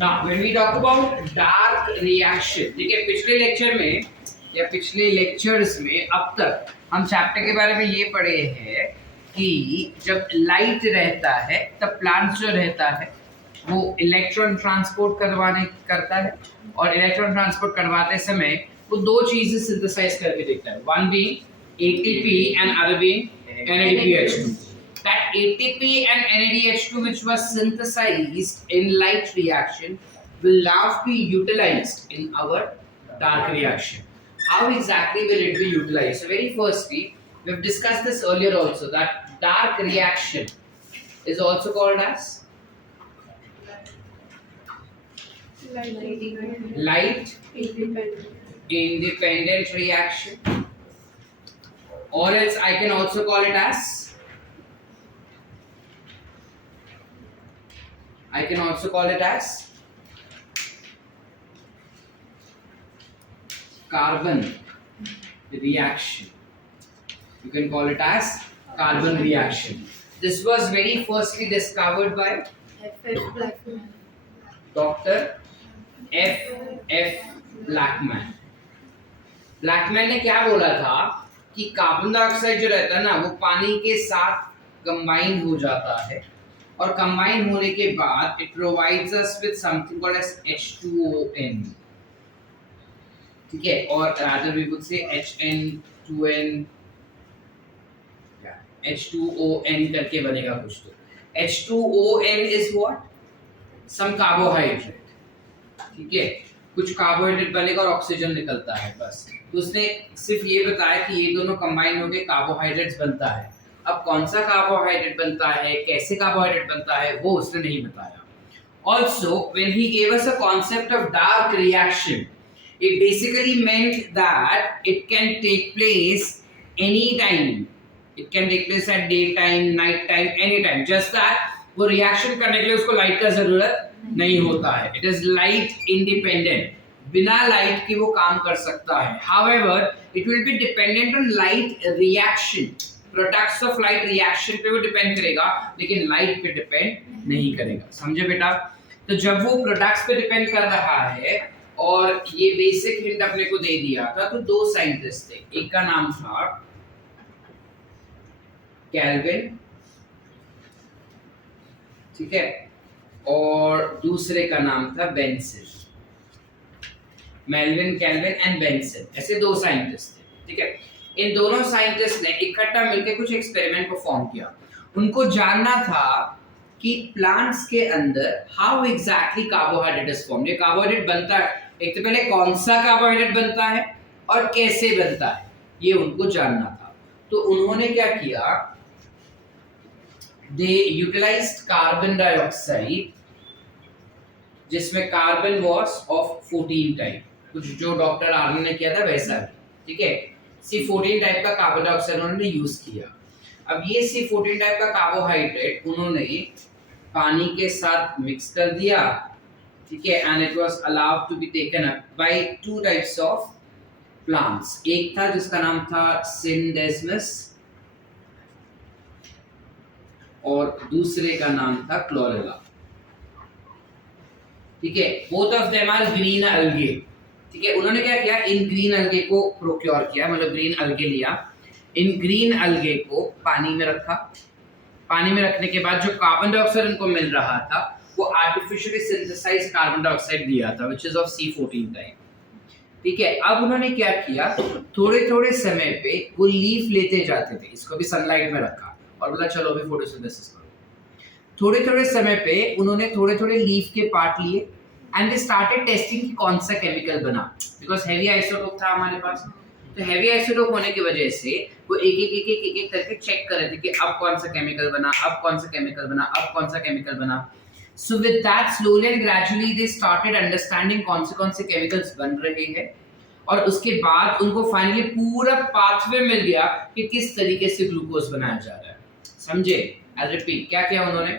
Now, when we talk about dark reaction, देखिए पिछले lecture में या पिछले लेक्चर्स में अब तक हम चैप्टर के बारे में ये पढ़े हैं कि जब लाइट रहता है तब प्लांट जो रहता है वो इलेक्ट्रॉन ट्रांसपोर्ट करता है और इलेक्ट्रॉन ट्रांसपोर्ट करवाते समय वो दो चीजें सिंथेसाइज करके देता है, one being ATP and other being NADPH2. That ATP and NADH2 which was synthesized in light reaction will now be utilized in our dark reaction. How exactly will it be utilized? So very firstly, we have discussed this earlier also, that dark reaction is also called as light independent reaction, or else I can also call it as carbon reaction. You can call it as carbon reaction. This was very firstly discovered by Dr. F. Blackman. Blackman ने क्या बोला था कि carbon dioxide जो रहता है ना वो पानी के साथ कंबाइन हो जाता है और कंबाइन होने के बाद it provides us with something called as H2ON, ठीक है, और rather we would say HN2N, H2ON करके बनेगा कुछ तो H2ON is what, some carbohydrate, ठीक है, कुछ कार्बोहाइड्रेट बनेगा और ऑक्सीजन निकलता है बस। तो उसने सिर्फ ये बताया कि ये दोनों कंबाइन होकर कार्बोहाइड्रेट्स बनता है। अब कौन सा कार्बोहाइड्रेट बनता है, कैसे कार्बोहाइड्रेट बनता है, वो उसने नहीं बताया। Also when he gave us a concept of dark reaction, it basically meant that it can take place anytime. It can take place at daytime, night time, anytime. Just that वो reaction करने के लिए उसको light का जरूरत नहीं होता है। इट इज लाइट इंडिपेंडेंट, बिना लाइट के वो काम कर सकता है। However it will be dependent on light reaction, products of light reaction पे वो डिपेंड करेगा, लेकिन लाइट पे डिपेंड नहीं करेगा। समझे बेटा? तो जब वो प्रोडक्ट्स पे डिपेंड कर रहा है और ये बेसिक हिंट अपने को दे दिया था, तो दो साइंटिस्ट थे, एक का नाम था केल्विन, ठीक है, और दूसरे का नाम था Benson. Melvin, kelvin and Benson, ऐसे दो साइंटिस्ट थे, ठीक है। इन दोनों साइंटिस्ट ने इकट्ठा मिलकर कुछ एक्सपेरिमेंट परफॉर्म किया। उनको जानना था कि प्लांट्स के अंदर how exactly carbohydrate is formed. ये कार्बोहाइड्रेट बनता है, एक तो पहले कौन सा कार्बोहाइड्रेट बनता है और कैसे बनता है, ये उनको जानना था। तो उन्होंने क्या किया, they utilized carbon dioxide जिसमें कार्बन was of 14 टाइप, कुछ जो डॉक्टर आर्यन ने किया था वैसा, ठीक है। C14 टाइप का कार्बन डाइऑक्साइड उन्होंने यूज किया। अब ये C14 टाइप का कार्बोहाइड्रेट उन्होंने पानी के साथ मिक्स कर दिया, ठीक है, and it was allowed to be taken up by two types of plants. एक था जिसका नाम था सिंडेस्मस और दूसरे का नाम था क्लोरेला, ठीक है। Both of them are green algae, ठीक है। उन्होंने क्या किया, इन ग्रीन अलगे को प्रोक्योर किया, मतलब ग्रीन अलगे लिया, इन ग्रीन अलगे को पानी में रखा। पानी में रखने के बाद जो कार्बन डाइऑक्साइड उनको मिल रहा था वो आर्टिफिशियली सिंथेसाइज्ड कार्बन डाइऑक्साइड दिया था, which is of C14 type, ठीक है। अब उन्होंने क्या किया, थोड़े थोड़े समय पे वो लीफ लेते जाते थे, इसको भी सनलाइट में रखा और बोला चलो अभी फोटोसिंथेसिस करो। थोड़े थोड़े समय पे उन्होंने थोड़े थोड़े लीफ के पार्ट लिए एंड दे स्टार्टेड टेस्टिंग कि कौन सा केमिकल बना, बिकॉज हेवी आइसोटोप था हमारे पास। तो हेवी आइसोटोप होने की वजह से वो एक करके चेक कर रहे थे कि अब कौन सा केमिकल बना, अब कौन सा केमिकल बना, अब कौन सा केमिकल बना। So with that slowly and gradually they started understanding कौन से केमिकल्स बन रहे हैं, और उसके बाद उनको फाइनली पूरा पाथवे मिल गया कि किस तरीके से ग्लूकोज बनाया जा रहा है। समझे? आई रिपीट, क्या किया उन्होंने,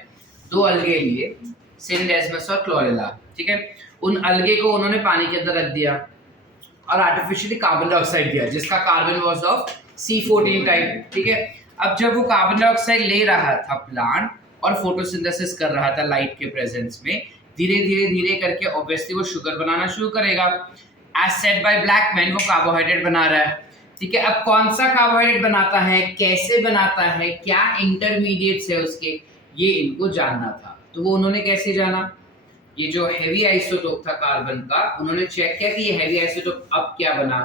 दो अलगे लिए, सिंडेस्मस और क्लोरेला, ठीक है। उन अलगे को उन्होंने पानी के अंदर रख दिया और आर्टिफिशियली कार्बन डाइऑक्साइड दिया जिसका carbon was of C14 type, ठीक है। अब जब वो कार्बन डाइऑक्साइड ले रहा था प्लांट और फोटोसिंथेसिस कर रहा था लाइट के प्रेजेंस में, धीरे धीरे धीरे करके ऑब्वियसली वो शुगर बनाना शुरू करेगा। एज सेड बाय ब्लैकमैन, वो कार्बोहाइड्रेट बना रहा है, ठीक है। अब कौन सा कार्बोहाइड्रेट बनाता है, कैसे बनाता है, क्या इंटरमीडिएट्स है उसके, ये इनको जानना था। तो वो उन्होंने कैसे जाना, ये जो हैवी आइसोटोप था कार्बन का, उन्होंने चेक किया कि ये हैवी आइसोटोप अब क्या बना,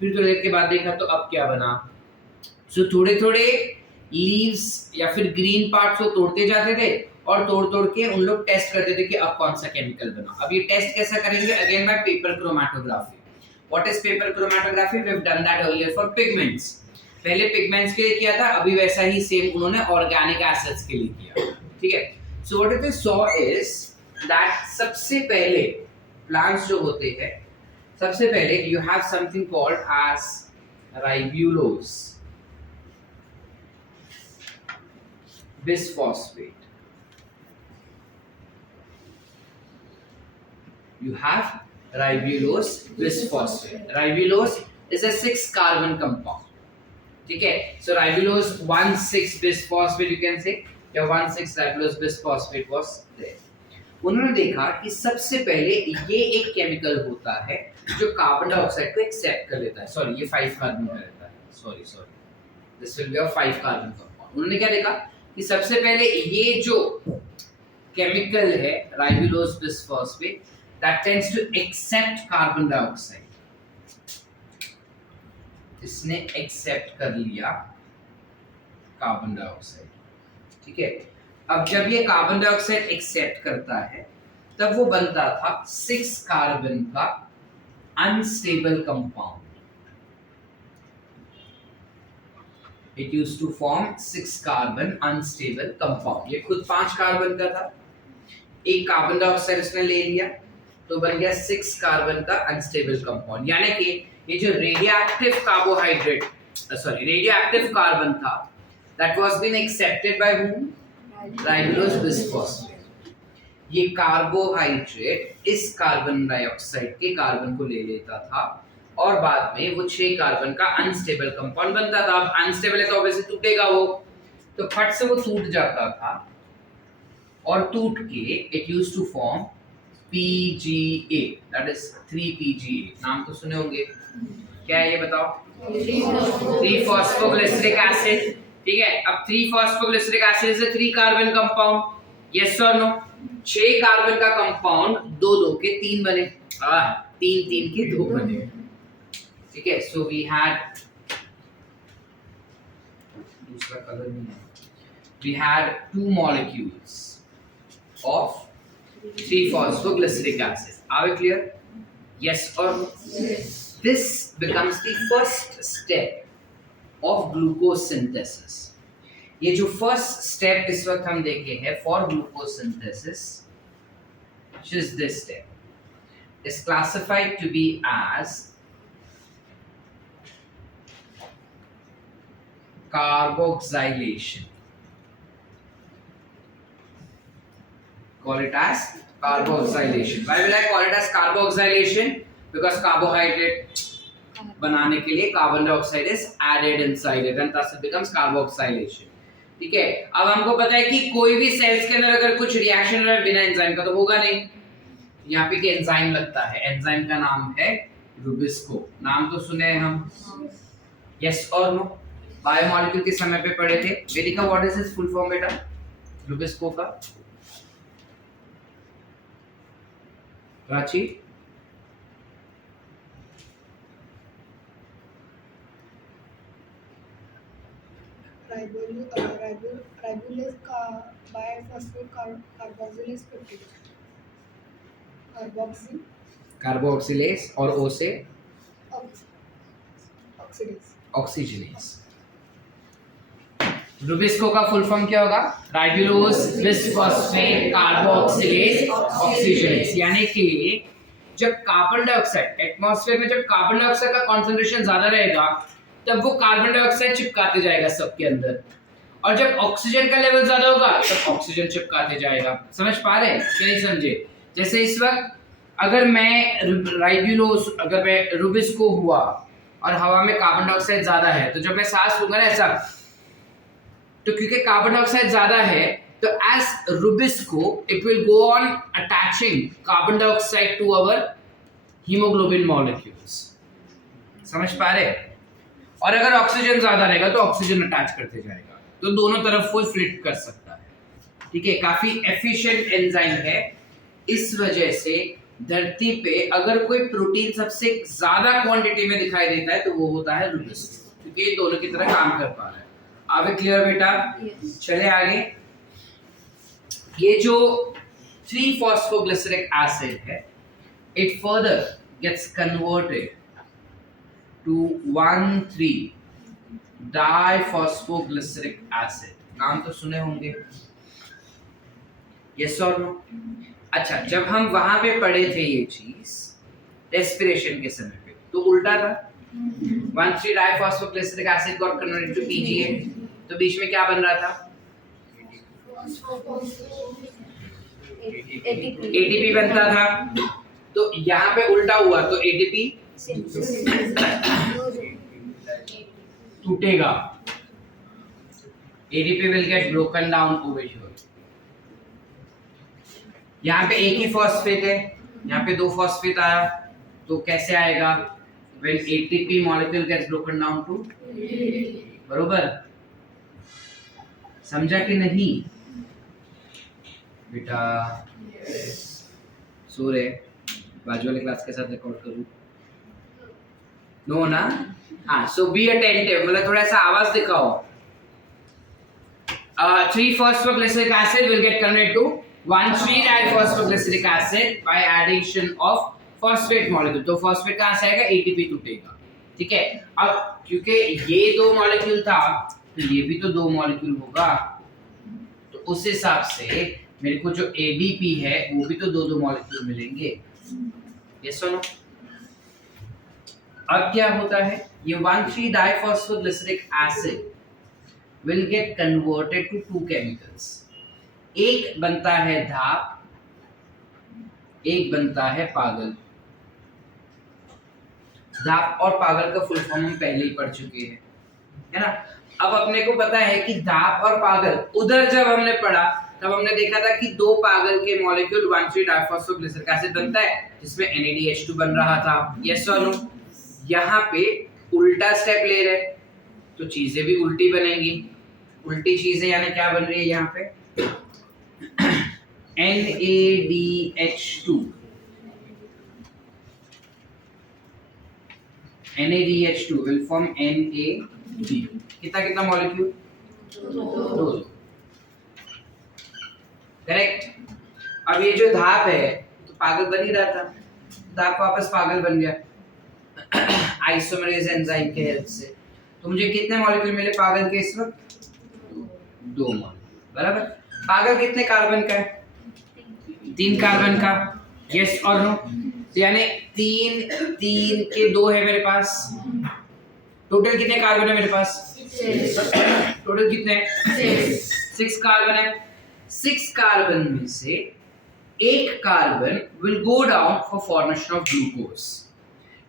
फिर थोड़ी देर के बाद देखा तो अब क्या बना। सो थोड़े थोड़े लीव्स या फिर ग्रीन पार्ट्स को तोड़ते जाते थे और तोड़ तोड़ के उन लोग टेस्ट करते थे कि अब कौन सा केमिकल बना। अब ये टेस्ट कैसा करेंगे, again by paper chromatography. What is paper chromatography, we have done that earlier for pigments. पहले पिगमेंट्स के लिए किया था, अभी वैसा ही सेम उन्होंने ऑर्गेनिक एसिड्स के लिए किया, ठीक है। So what they saw is that सबसे पहले प्लांट्स जो होते हैं, सबसे पहले you have something called as ribulose bisphosphate. You have ribulose bisphosphate. Ribulose is a 6 carbon compound. ठीक है, so ribulose 1,6 bisphosphate you can say, या 1,6 ribulose bisphosphate was there. उन्होंने देखा कि सबसे पहले ये एक केमिकल होता है जो कार्बन डाइऑक्साइड को एक्सेप्ट कर लेता है। सॉरी, ये 5 कार्बन का रहता है, sorry, this will be a 5 carbon compound. उन्होंने क्या देखा कि सबसे पहले ये जो केमिकल है ribulose bisphosphate, that tends to accept carbon dioxide, इसने एक्सेप्ट कर लिया कार्बन डाइऑक्साइड, ठीक है। अब जब ये कार्बन डाइऑक्साइड एक्सेप्ट करता है तब वो बनता था 6 कार्बन का unstable compound. It used to form 6 carbon unstable compound. ये खुद 5 कार्बन का था, एक कार्बन डाइऑक्साइड इसने ले लिया तो बन गया 6 कार्बन का अनस्टेबल कंपाउंड। यानी कि ये जो radioactive carbohydrate, radio active carbon था, that was been accepted by whom? Ribulose bisphosphate. ये कार्बोहाइड्रेट इस कार्बन डाइऑक्साइड के कार्बन को ले लेता था और बाद में वो 6 कार्बन का अनस्टेबल कंपाउंड बनता था। अब अनस्टेबल है तो ऑब्वियसली टूटेगा वो, तो फट से वो टूट जाता था और टूट के it used to form PGA, that is 3-PGA। नाम तो सुने होंगे, क्या है ये बताओ? 3-फॉस्फोग्लिसरिक एसिड, ठीक है। अब three phosphoglyceric acid is a 3 carbon compound, yes और नो? 6 कार्बन का कंपाउंड 2-2 के 3 बने, 3-3 के 2 बने, ठीक है। सो वी हैड, दूसरा कलर नहीं है, we had 2 molecules of 3-phosphoglyceric acid. Are we clear? Yes or no? Yes. This becomes the first step of glucose synthesis. ये जो first step इस वक्त हम देखे हैं for glucose synthesis, which is this step, is classified to be as carboxylation. Call it as carboxylation. Why will I call it as carboxylation? Because carbohydrate बनाने के लिए carbon dioxide is added inside it and thus it becomes carboxylation. ठीक है। अब हमको पता है कि कोई भी सेल्स के अंदर अगर कुछ रिएक्शन है बिना एंजाइम का तो होगा नहीं। यहाँ पे क्या एंजाइम लगता है, एंजाइम का नाम है रुबिस्को। नाम तो सुने हैं हम, यस और नो? बायोमोलिक्यूल के समय पे पढ़े थे। Vedika, what is its full form बेटा रुबिस्को का? प्राची, राइबोलेज का बायोफॉस्फेट कार्बोक्सिलेज पेप्टाइड, कार्बोक्सिलेज और ओ से ऑक्सीडेज। रुबिस्को का फुल फॉर्म क्या होगा? Ribulose bisphosphate carboxylase oxygenase. यानी कि जब कार्बन डाइऑक्साइड एटमॉस्फेयर में, जब कार्बन डाइऑक्साइड का कंसंट्रेशन ज्यादा रहेगा तब वो कार्बन डाइऑक्साइड चिपकाते जाएगा सबके अंदर, और जब ऑक्सीजन का लेवल ज्यादा होगा तब ऑक्सीजन चिपकाते जाएगा। समझ पा रहे हैं कि नहीं समझे? जैसे इस वक्त अगर मैं राइबुलोज, अगर मैं रुबिस्को हुआ और हवा में कार्बन डाइऑक्साइड ज्यादा है तो जब मैं सांस लूंगा ना ऐसा, तो क्योंकि कार्बन डाइऑक्साइड ज्यादा है तो as Rubisco it will go on attaching carbon dioxide to our hemoglobin molecules. समझ पा रहे? और अगर ऑक्सीजन ज्यादा रहेगा तो ऑक्सीजन अटैच करते जाएगा, तो दोनों तरफ वो फ्लिट कर सकता है. ठीक है, काफी एफिशिएंट एंजाइम है. इस वजह से धरती पे अगर कोई प्रोटीन सबसे ज्यादा क्वांटिटी में दिखाई देता है तो वो होता है रूबिस्को, क्योंकि ये दोनों की तरह काम कर पा रहा है. आगे क्लियर बेटा? चले आगे. ये जो 3-phosphoglyceric acid है, it further gets converted to 1,3-diphosphoglyceric acid. नाम तो सुने होंगे, यस और नो? अच्छा, जब हम वहां पे पढ़े थे ये चीज रेस्पिरेशन के समय पे, तो उल्टा था. 1,3-diphosphoglyceric acid got converted to PGA, तो बीच में क्या बन रहा था? ATP बनता था. तो यहाँ पे उल्टा हुआ, तो ATP टूटेगा. ATP will get broken down over here. यहाँ पे एक ही फॉस्फेट है, यहाँ पे 2 फॉस्फेट आया, तो कैसे आएगा? When ATP molecule gets broken down to, बरोबर? समझा कि नहीं बेटा? सो रहे बाजू वाले क्लास के साथ रिकॉर्ड करूं? नो ना? हाँ, सो बी अटेंटिव, मतलब थोड़ा सा आवाज दिखाओ. 3-phosphoglyceric acid will get converted to 1,3-diphosphoglyceric acid by addition of phosphate molecule. तो phosphate कहाँ से आएगा? ATP टूटेगा. ठीक है, अब क्योंकि ये 2 मॉलिक्यूल था तो ये भी तो 2 मॉलिक्यूल होगा, तो उस हिसाब से मेरे को जो ADP है वो भी तो 2 मॉलिक्यूल मिलेंगे. यस और नो? अब क्या होता है? ये 1,3-diphosphoglyceric acid will get converted to 2 chemicals. एक बनता है धाप, एक बनता है पागल. धाप और पागल का फुल फॉर्म हम पहले ही पढ़ चुके हैं, है ना? अब अपने को पता है कि धाप और पागल, उधर जब हमने पढ़ा तब हमने देखा था कि 2 पागल के मॉलिक्यूल 1,3-diphosphoglyceric acid बनता है, जिसमें NADH2 बन रहा था. यस और नो? यहाँ पे उल्टा स्टेप ले रहे, तो चीजें भी उल्टी बनेंगी. उल्टी चीजें यानी क्या बन रही है यहाँ पे? NADH2. NADH2 will form NAD. कितना मॉलिक्यूल? 2. करेक्ट. अब ये जो धाप है तो पागल बन ही रहा था, धाप वापस पागल बन गया आइसोमेरेज एंजाइम के हेल्प से. तो मुझे कितने मॉलिक्यूल मिले पागल के इस वक्त? 2 मॉलिक्यूल. बराबर. पागल कितने कार्बन का है? 3 कार्बन का. यस और नो? तो यानी 3 के 2 है मेरे पास. टोटल कितने कार्बन है मेरे पास? 6. टोटल कितने? 6 कार्बन है. 6 कार्बन में से एक carbon will go down for formation of glucose.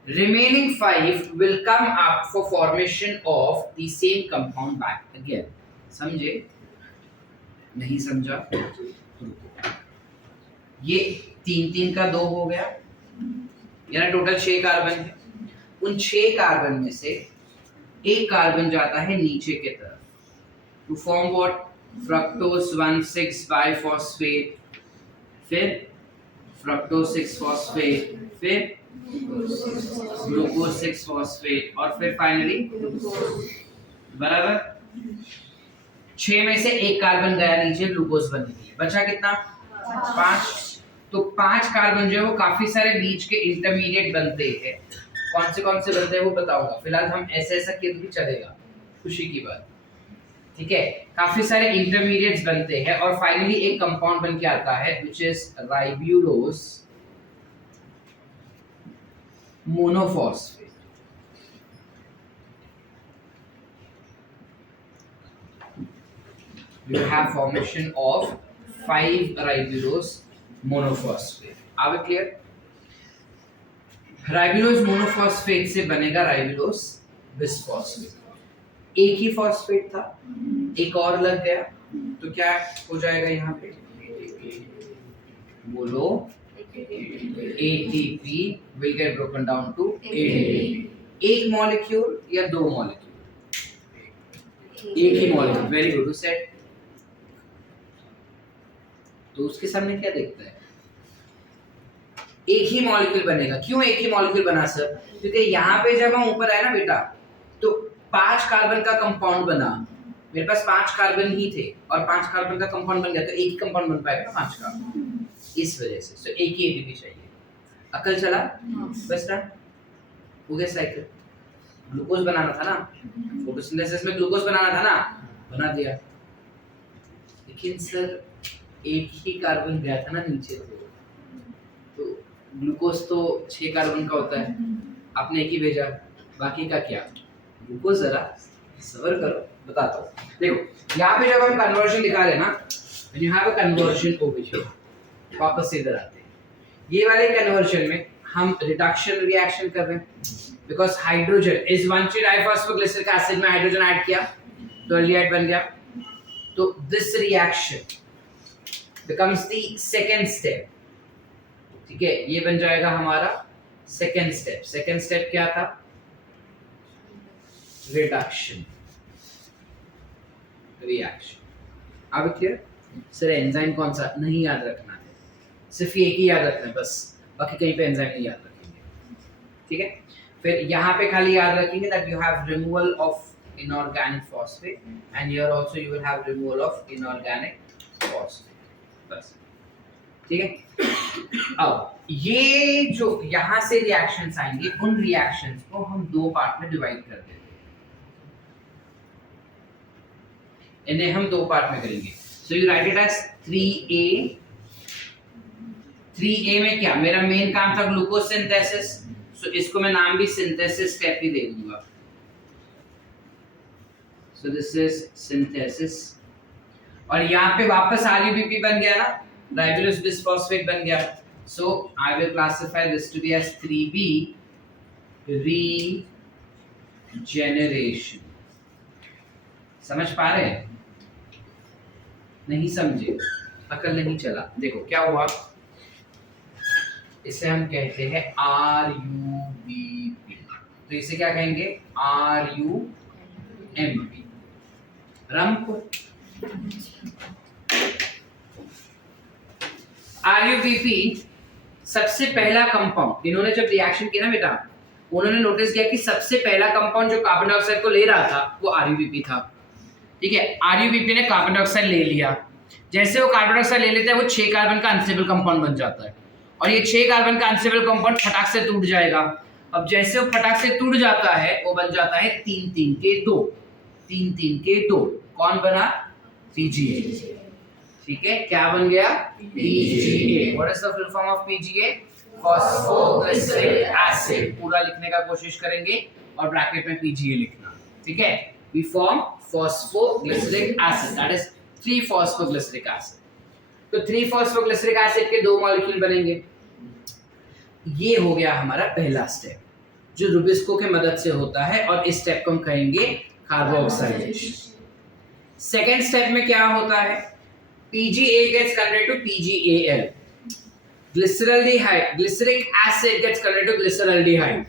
Remaining 5 will come up for formation of the same compound back again. समझे? नहीं समझा? ये 3 का 2 हो गया, यानी टोटल 6 कार्बन है. उन 6 कार्बन में से एक कार्बन जाता है नीचे की तरफ to form what? Fructose 1,6-biphosphate, फिर fructose 6-phosphate, फिर glucose 6-phosphate और फिर फाइनली बराबर. 6 में से एक कार्बन गया नीचे ग्लूकोज बनने के लिए, बचा कितना? 5. तो 5 कार्बन जो है वो काफी सारे बीच के इंटरमीडिएट बनते हैं. कौन से बनते हैं वो बताऊंगा, फिलहाल हम ऐसा किए तो भी चलेगा, खुशी की बात. ठीक है, काफी सारे इंटरमीडिएट्स बनते हैं और फाइनली एक कंपाउंड बन के आता है which is ribulose monophosphate. We have formation of 5-ribulose monophosphate. Are we clear? Ribulose monophosphate से बनेगा राइबुलोज बिसफॉस्फेट. एक ही फॉस्फेट था, एक और लग गया तो क्या हो जाएगा यहाँ पे, बोलो, ATP will get broken down to ADP. एक मॉलिक्यूल या दो मॉलिक्यूल? एक ही मॉलिक्यूल, वेरी गुड सेट। तो उसके सामने क्या देखता है, एक ही मॉलिक्यूल बनेगा। क्यों एक ही मॉलिक्यूल बना सर? क्योंकि यहाँ पे जब हम ऊपर आए ना बेटा, तो 5 कार्बन का कंपाउंड बना, मेरे पास 5 कार्बन ही थे और 5 कार्बन का कंपाउंड बन गया, तो एक ही कंपाउंड बन पाएगा ना 5 का, इस वजह से। तो एक ही एटीपी चाहिए। अकल चला? बस ना, हो गया साइकिल। ग्लूकोज बनाना था ना, फोटोसिंथेसिस में ग्लूकोज बनाना था ना, बना दिया। लेकिन सर एक ही कार्बन गया था ना नीचे, तो ग्लूकोज तो 6 कार्बन का होता है, आपने एक ही भेजा, बाकी का क्या? ग्लूकोज जरा सब्र करो, बताता हूँ। देखो यहाँ पे जब हम कन्वर्जन दिखा रहे हैं ना, when you have a conversion over here, वापस से इधर आते हैं। ये वाले कन्वर्जन में हम रिडक्शन रिएक्शन कर रहे हैं, बिकॉज हाइड्रोजन इज 1,3-डाइफॉस्फोग्लिसरिक एसिड में हाइड्रोजन ऐड किया तो एल्डिहाइड बन गया। तो this reaction becomes the second step, ठीक है, ये बन जाएगा हमारा सेकेंड स्टेप। सेकेंड स्टेप क्या था? Reduction reaction. अब क्लियर? सर एंजाइम कौन सा? नहीं याद रखना है, सिर्फ एक ही याद रखना है बस, बाकी कहीं पे एंजाइम नहीं याद रखेंगे, ठीक है। फिर यहाँ पे खाली याद रखेंगे that you have removal of inorganic phosphate and here also you will have removal of inorganic phosphate, बस, ठीक है। अब ये जो यहाँ से रिएक्शंस आएंगे, उन रिएक्शंस को हम दो पार्ट में डिवाइड कर देंगे, इन्हें हम दो पार्ट में करेंगे। So you write it as 3A। 3A में क्या, मेरा मेन काम था ग्लूकोज सिंथेसिस, सो इसको मैं नाम भी सिंथेसिस स्टेप ही दे दूंगा। सो दिस इज सिंथेसिस, और यहाँ पे वापस RUBP बन गया ना, राइबोलोज बिसफॉस्फेट बन गया। So I will classify this to be as 3B regeneration. समझ पा रहे हैं? नहीं समझे? अकल नहीं चला? देखो क्या हुआ, इसे हम कहते हैं RUBP, तो इसे क्या कहेंगे? RUMP, rump. RUBP सबसे पहला कंपाउंड, इन्होंने जब रिएक्शन किया ना बेटा, उन्होंने नोटिस किया कि सबसे पहला कंपाउंड जो कार्बन डाइऑक्साइड को ले रहा था वो RUBP था, ठीक है। RUBP ने कार्बन डाइऑक्साइड ले लिया, जैसे वो कार्बन डाइऑक्साइड ले लेता है वो 6 कार्बन का अनस्टेबल कंपाउंड बन जाता है, और ये 6 कार्बन का अनस्टेबल कंपाउंड फटाक से टूट जाएगा। अब जैसे वो फटाक से टूट जाता है, वो बन जाता है 3-3 के 2, 3-3 के 2, कौन बना? PGA, ठीक है। क्या बन गया? PGA। What is the full form of PGA? Phosphoglyceric acid. पूरा लिखने का कोशिश करेंगे और ब्रैकेट में PGA लिखना, ठीक है। We form phosphoglyceric acid, that is three phosphoglyceric acid. तो 3-फॉस्फोग्लिसरिक एसिड के दो मॉलिक्यूल बनेंगे। ये हो गया हमारा पहला स्टेप, जो रुबिस्को के मदद से होता है, और इस स्टेप को हम कहेंगे कार्बोक्सिलेशन। सेकेंड स्टेप में क्या होता है? PGA gets converted to PGAL, glyceraldehyde, glyceric acid gets converted to glyceraldehyde.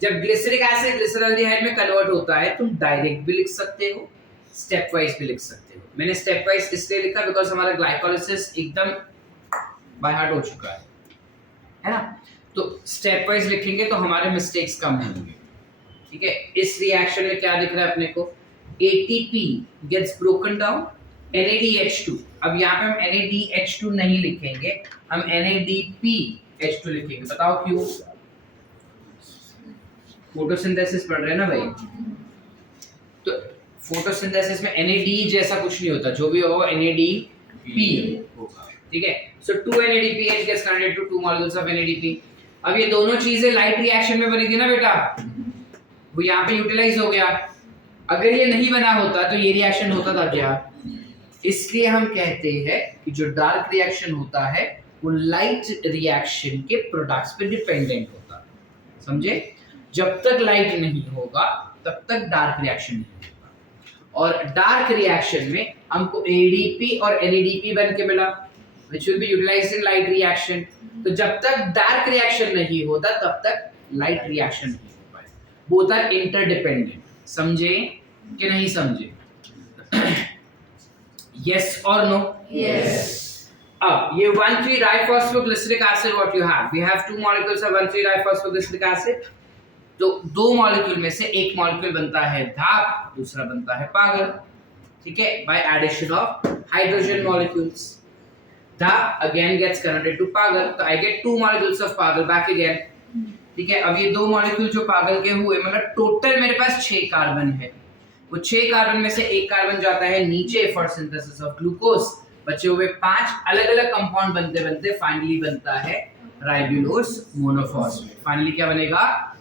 जब ग्लिसरिक एसिड ग्लिसरल्डिहाइड में कन्वर्ट होता है, तुम डायरेक्ट भी लिख सकते हो, स्टेप वाइज भी लिख सकते हो। मैंने स्टेप वाइज इसलिए लिखा बिकॉज हमारा ग्लाइकोलाइसिस एकदम बाय हार्ट हो चुका है ना। तो स्टेप वाइज लिखेंगे तो हमारे मिस्टेक्स कम होंगे, ठीक है। इस रिएक्शन में क्या दिख रहा है अपने को? ATP gets broken down, NADH2। अब यहाँ पे हम NADH2 नहीं लिखेंगे, हम NADPH2 लिखेंगे। बताओ क्यों? फोटोसिंथेसिस पढ़ रहे हैं ना भाई, तो फोटोसिंथेसिस में NAD जैसा कुछ नहीं होता, जो भी होगा NADP होगा, ठीक है। सो 2 NADPH gets converted to 2 molecules of NADP। अब ये दोनों चीजें लाइट रिएक्शन में बनी थी ना बेटा, वो यहाँ पे यूटिलाइज हो गया। अगर ये नहीं बना होता तो ये रिएक्शन होता था क्या? इसलिए हम कहते हैं कि जो डार्क रिएक्शन होता है वो लाइट रिएक्शन के प्रोडक्ट्स पे डिपेंडेंट होता है, समझे? जब तक लाइट नहीं होगा तब तक डार्क रिएक्शन नहीं होगा। और डार्क रिएक्शन में हमको ADP और NADP बन के मिला, which will be utilized in light reaction. तो जब तक डार्क रिएक्शन नहीं होता तब तक लाइट रिएक्शन नहीं हो पाए. Both are interdependent. समझे कि नहीं समझे? Yes or no? Yes. अब ये 1,3-diphosphoglyceric acid what you have? We have two molecules of 1,3-diphosphoglyceric acid. तो दो मॉलिक्यूल में से एक मॉलिक्यूल बनता है धाप, दूसरा बनता है पागल. ठीक है, by addition of hydrogen molecules. DHAP again gets converted to PGAL, तो I get two molecules of PGAL back again. ठीक है, अब ये दो मॉलिक्यूल जो पागल के हुए, मतलब टोटल मेरे पास 6 कार्बन है. वो 6 कार्बन में से एक कार्बन जाता है नीचे फॉर सिंथेसिस ऑफ ग्लूकोज. बचे हुए 5 अलग अलग कंपाउंड बनते बनते फाइनली बनता है राइबुलोस मोनोफॉस्फेट. फाइनली क्या बनेगा?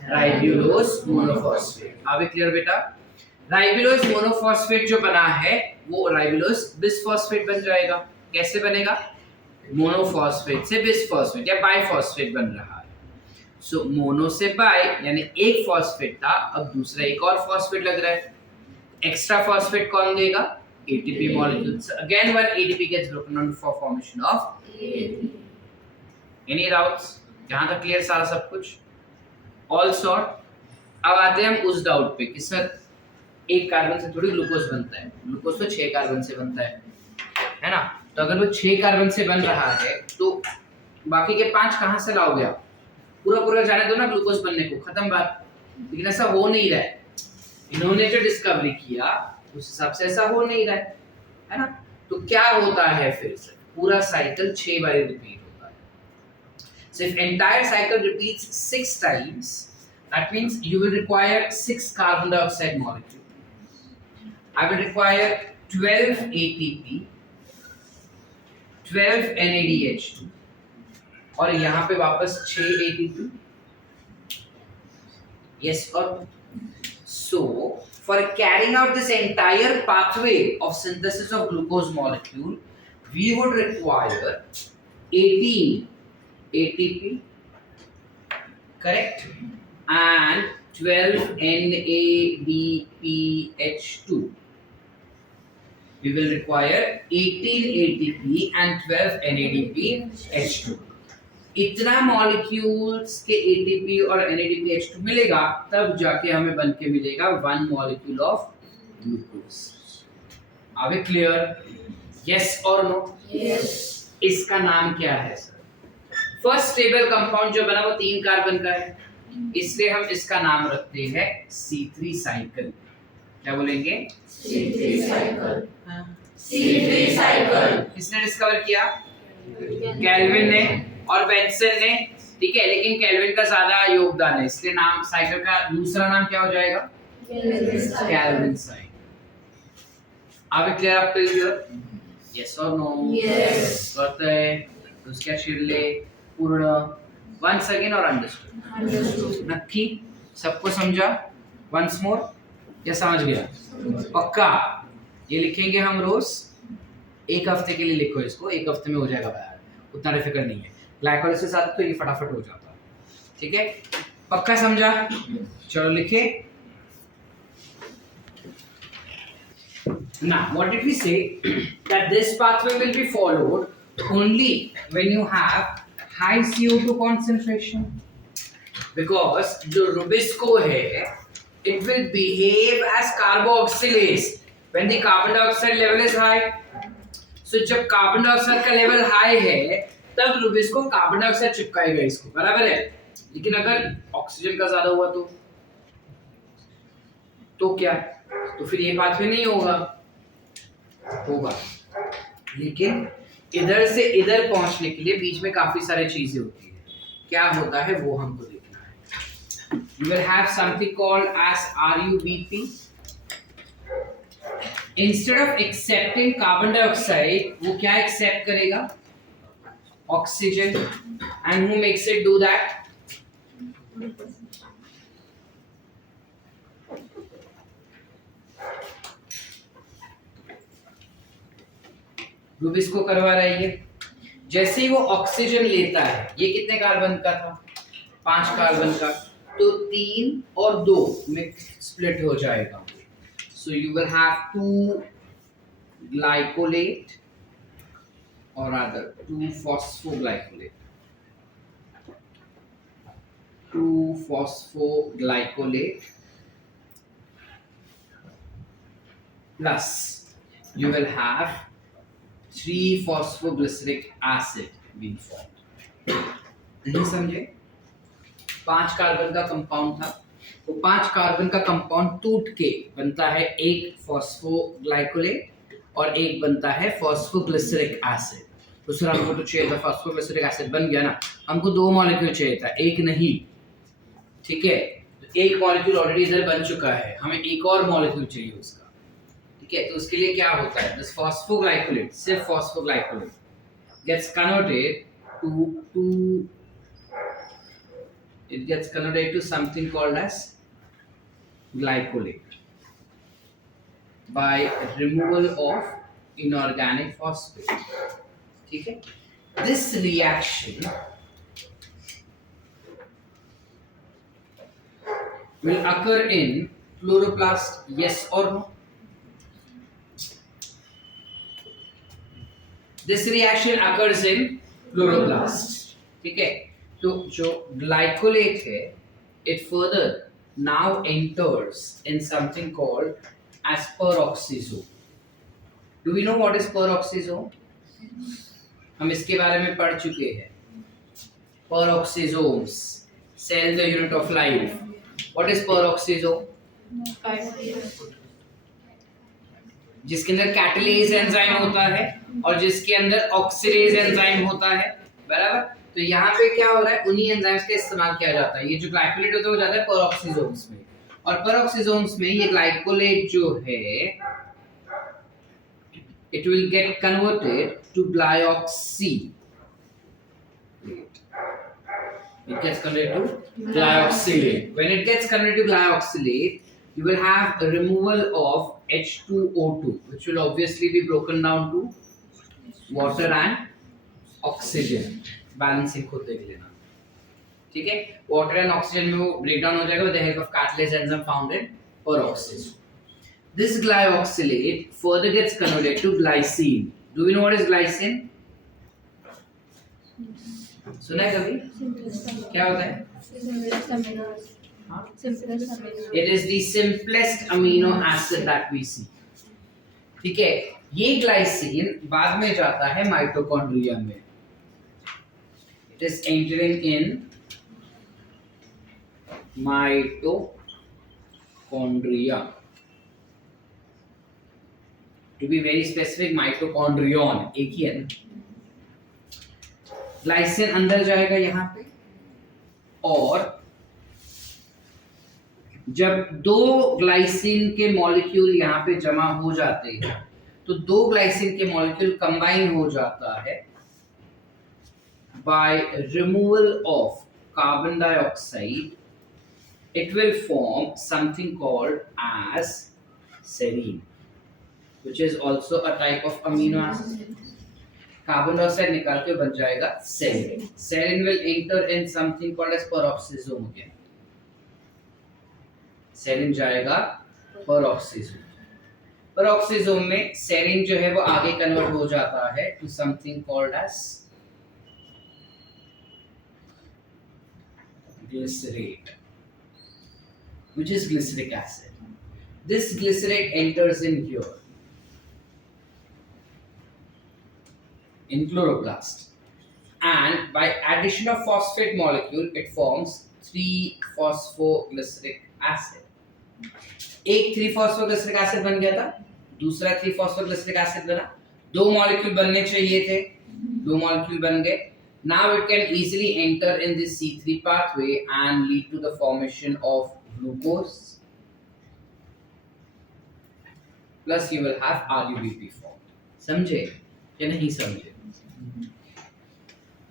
राइबुलोस मोनोफॉस्फेट. आगे क्लियर बेटा? राइबुलोस मोनोफॉस्फेट जो बना है वो राइबुलोस बिसफॉस्फेट बन जाएगा. कैसे बनेगा? मोनोफॉस्फेट से बिसफॉस्फेट या बाइफॉस्फेट बन रहा है. सो मोनो से बाय यानी एक फॉस्फेट था, अब दूसरा एक और फॉस्फेट लग रहा है. एक्स्ट्रा फॉस्फेट कौन देगा? ATP molecule. So again one ATP gets broken down for formation of ATP. Any doubts? यहाँ तक क्लियर सारा सब कुछ? All sort. अब आते हैं हम उस डाउट पे कि सर एक कार्बन से थोड़ी ग्लूकोज बनता है. ग्लूकोज तो 6 कार्बन से बनता है ना? तो अगर वो 6 कार्बन से बन रहा है तो बाकी के 5 कहाँ से लाओगे आप? पूरा जाने दो ना ग्लूकोज बनने को, खत्म बात. लेकिन ऐसा हो नहीं रहा है. इन्होंने जो डिस्कवरी किया उस हिसाब से ऐसा हो नहीं रहा है ना? तो क्या होता है फिर से? पूरा साइकिल 6 बार रिपीट होता है. So if entire cycle repeats 6 times, that means you will require 6 carbon dioxide molecule. I will require 12 ATP, 12 NADH2 और यहाँ पे वापस 6 ATP. Yes or no? So for carrying out this entire pathway of synthesis of glucose molecule, we would require 18 ATP, correct, and 12 NADPH2. We will require 18 ATP and 12 NADPH2. इतना molecules के ATP और NADPH2 मिलेगा तब जाके हमें बन के मिलेगा 1 मॉलिक्यूल ऑफ ग्लूकोज. आगे क्लियर? यस और नो? Yes. इसका नाम क्या है सर? फर्स्ट स्टेबल कंपाउंड जो बना वो 3 कार्बन का है, इसलिए हम इसका नाम रखते हैं C3 साइकिल. क्या बोलेंगे? C3 cycle. C3 cycle. किसने डिस्कवर किया? केल्विन ने और बेंसन ने. ठीक है, लेकिन केल्विन का ज्यादा योगदान है, इसलिए नाम साइकिल का दूसरा नाम क्या हो जाएगा? Calvin cycle. आगे क्लियर आप क्लियर? यस और नो? Yes. करते हैं उसका शिरले पूर्ण वंस अगेन और अंडरस्टूड. Understood. नक्की सबको समझा? वंस मोर या समझ गया? पक्का? ये लिखेंगे हम रोज. एक हफ्ते के लिए लिखो इसको, एक हफ्ते में हो जाएगा यार, उतना डिफिकल्ट नहीं है. ग्लाइकोलाइसिस आता तो ये फटाफट हो जाता है. ठीक है, पक्का समझा? चलो लिखे. Now, what did we say? That this pathway will be followed only when you have high CO2 concentration. Because जो Rubisco है, it will behave as carboxylase when the carbon dioxide level is high. So जब carbon dioxide का level high है, तब Rubisco carbon dioxide चिपकाएगा इसको, बराबर है. लेकिन अगर ऑक्सीजन का ज्यादा हुआ तो क्या? तो फिर ये पाथवे नहीं होगा. लेकिन इधर से इधर पहुंचने के लिए बीच में काफी सारी चीजें होती है. क्या होता है वो हमको देखना है. You will have something called as RUBP. Instead of accepting carbon dioxide, वो क्या accept करेगा? Oxygen. And who makes it do that? Rubisco करवा रहा है ये. जैसे ही वो ऑक्सीजन लेता है, ये कितने कार्बन का था? 5 कार्बन का. तो 3 और 2 में स्प्लिट हो जाएगा. So you will have two glycolate, or rather two phosphoglycolate. Two phosphoglycolate plus you will have 3 phosphoglyceric acid being formed. नहीं समझे? 5 कार्बन का कंपाउंड था, वो 5 कार्बन का कंपाउंड टूट के बनता है एक फॉस्फोग्लाइकोलेट और एक बनता है फॉस्फोग्लिसरिक एसिड। दूसरा हमको तो चाहिए था फॉस्फोग्लिसरिक एसिड, बन गया ना। हमको 2 मॉलिक्यूल चाहिए था, एक नहीं, ठीक है। तो एक मॉलिक्यूल ऑलरेडी इधर बन चुका है, हमें एक और मॉलिक्यूल चाहिए उसका, ठीक है। तो उसके लिए क्या होता है, दिस फॉस्फोग्लाइकोलेट, सिर्फ phosphoglycolate gets converted to it gets converted to something called as glycolate by removal of inorganic phosphate, ठीक है। This reaction will occur in chloroplast, yes or no? This reaction occurs in chloroplast, ठीक है। तो जो glycolate है, it further now enters in something called as peroxisome. Do we know what is peroxisome? हम इसके बारे में पढ़ चुके हैं। Peroxisomes, cell the unit of life. What is peroxisome? जिसके अंदर कैटलेज एंजाइम होता है और जिसके अंदर ऑक्सीडेज एंजाइम होता है, बराबर। तो यहाँ पे क्या हो रहा है, उन्हीं एंजाइम्स का इस्तेमाल किया जाता है। ये जो ग्लाइकोलेट होता है वो जाता है पेरोक्सिसोम्स में, और पेरोक्सिसोम्स में ये ग्लाइकोलेट जो है it will get converted to glyoxylate. It gets converted to glyoxylate. When it gets converted to glyoxylate, you will have a removal of H2O2, which will obviously be broken down to water and oxygen. Balancing खुद देख लेना, ठीक है। Water and oxygen में वो break down हो जाएगा with the help of catalase enzyme found in peroxisome. This glyoxylate further gets converted to glycine. Do we know what is glycine? सुना है कभी? क्या होता है? It is the simplest amino acid that we see, ठीक है। ये glycine बाद में जाता है माइटोकॉन्ड्रिया में। It is entering in mitochondria. To be very specific, mitochondrion एक ही है ना। ग्लाइसिन अंदर जाएगा यहाँ पे, और जब 2 ग्लाइसिन के मॉलिक्यूल यहाँ पे जमा हो जाते हैं तो 2 ग्लाइसिन के मॉलिक्यूल कंबाइन हो जाता है by removal of carbon dioxide. It will form something called as serine, which is also a type of amino acid. Carbon dioxide निकाल के बन जाएगा serine. Serine will enter in something called as peroxisome again. serine जाएगा peroxisome. peroxisome में serine जो है वो आगे कन्वर्ट हो जाता है to something called as glycerate, which is glyceric acid. This glycerate enters in here, in chloroplast, and by addition of phosphate molecule it forms 3-phosphoglyceric acid. एक 3-phosphoglyceric acid बन गया था, दूसरा 3-phosphoglyceric acid बना। 2 molecule बनने चाहिए थे, 2 molecule बन गए। Now it can easily enter in this C3 pathway and lead to the formation of glucose. Plus you will have RUBP formed. समझे या नहीं समझे?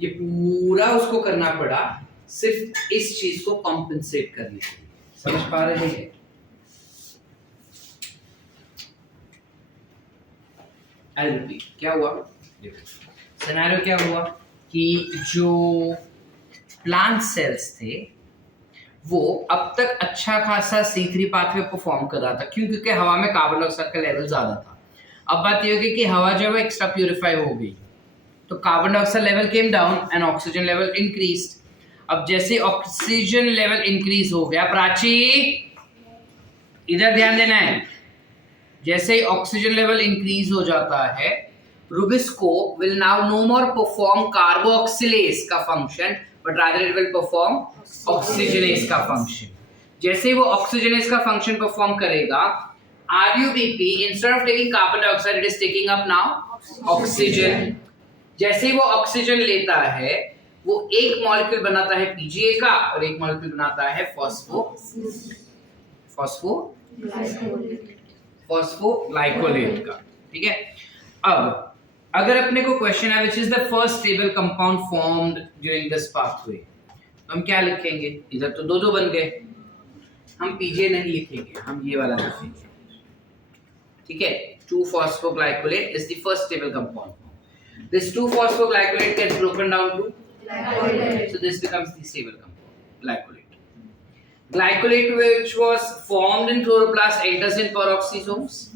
ये पूरा उसको करना पड़ा सिर्फ इस चीज को कॉम्पेंसेट करने के लिए। समझ पा रहे हैं? I'll repeat. क्या हुआ? सिनेरियो क्या हुआ कि जो प्लांट सेल्स थे वो अब तक अच्छा खासा C3 पाथवे परफॉर्म कर रहा था। क्यों? क्योंकि हवा में कार्बन डाइऑक्साइड का लेवल ज्यादा था। अब बात ये होगी कि हवा जो है वो एक्स्ट्रा प्यूरिफाई हो गई, तो carbon dioxide level came down and oxygen level increased. अब जैसे ऑक्सीजन लेवल इंक्रीज हो गया, प्राची इधर ध्यान देना है, जैसे ही ऑक्सीजन लेवल इंक्रीज हो जाता है, rubisco will now no more perform carboxylase का function, but rather it will perform oxygenase का फंक्शन। जैसे ही वो ऑक्सीजनेज का फंक्शन परफॉर्म करेगा, RUBP instead of taking carbon dioxide it is taking up now oxygen. जैसे ही वो ऑक्सीजन लेता है, वो एक मॉलिक्यूल बनाता है PGA का और एक मॉलिक्यूल बनाता है फॉस्फोग्लाइकोलेट का। ठीक है, अब अगर अपने को क्वेश्चन है which is the first stable compound formed during this pathway, तो हम क्या लिखेंगे? इधर तो दो बन गए, हम PGA नहीं लिखेंगे, हम ये वाला लिखेंगे। ठीक है, 2-phosphoglycolate is the first stable compound. This 2-phosphoglycolate gets broken down to Glycolate. so this becomes the stable compound, glycolate. Glycolate, which was formed in chloroplast, enters in peroxisomes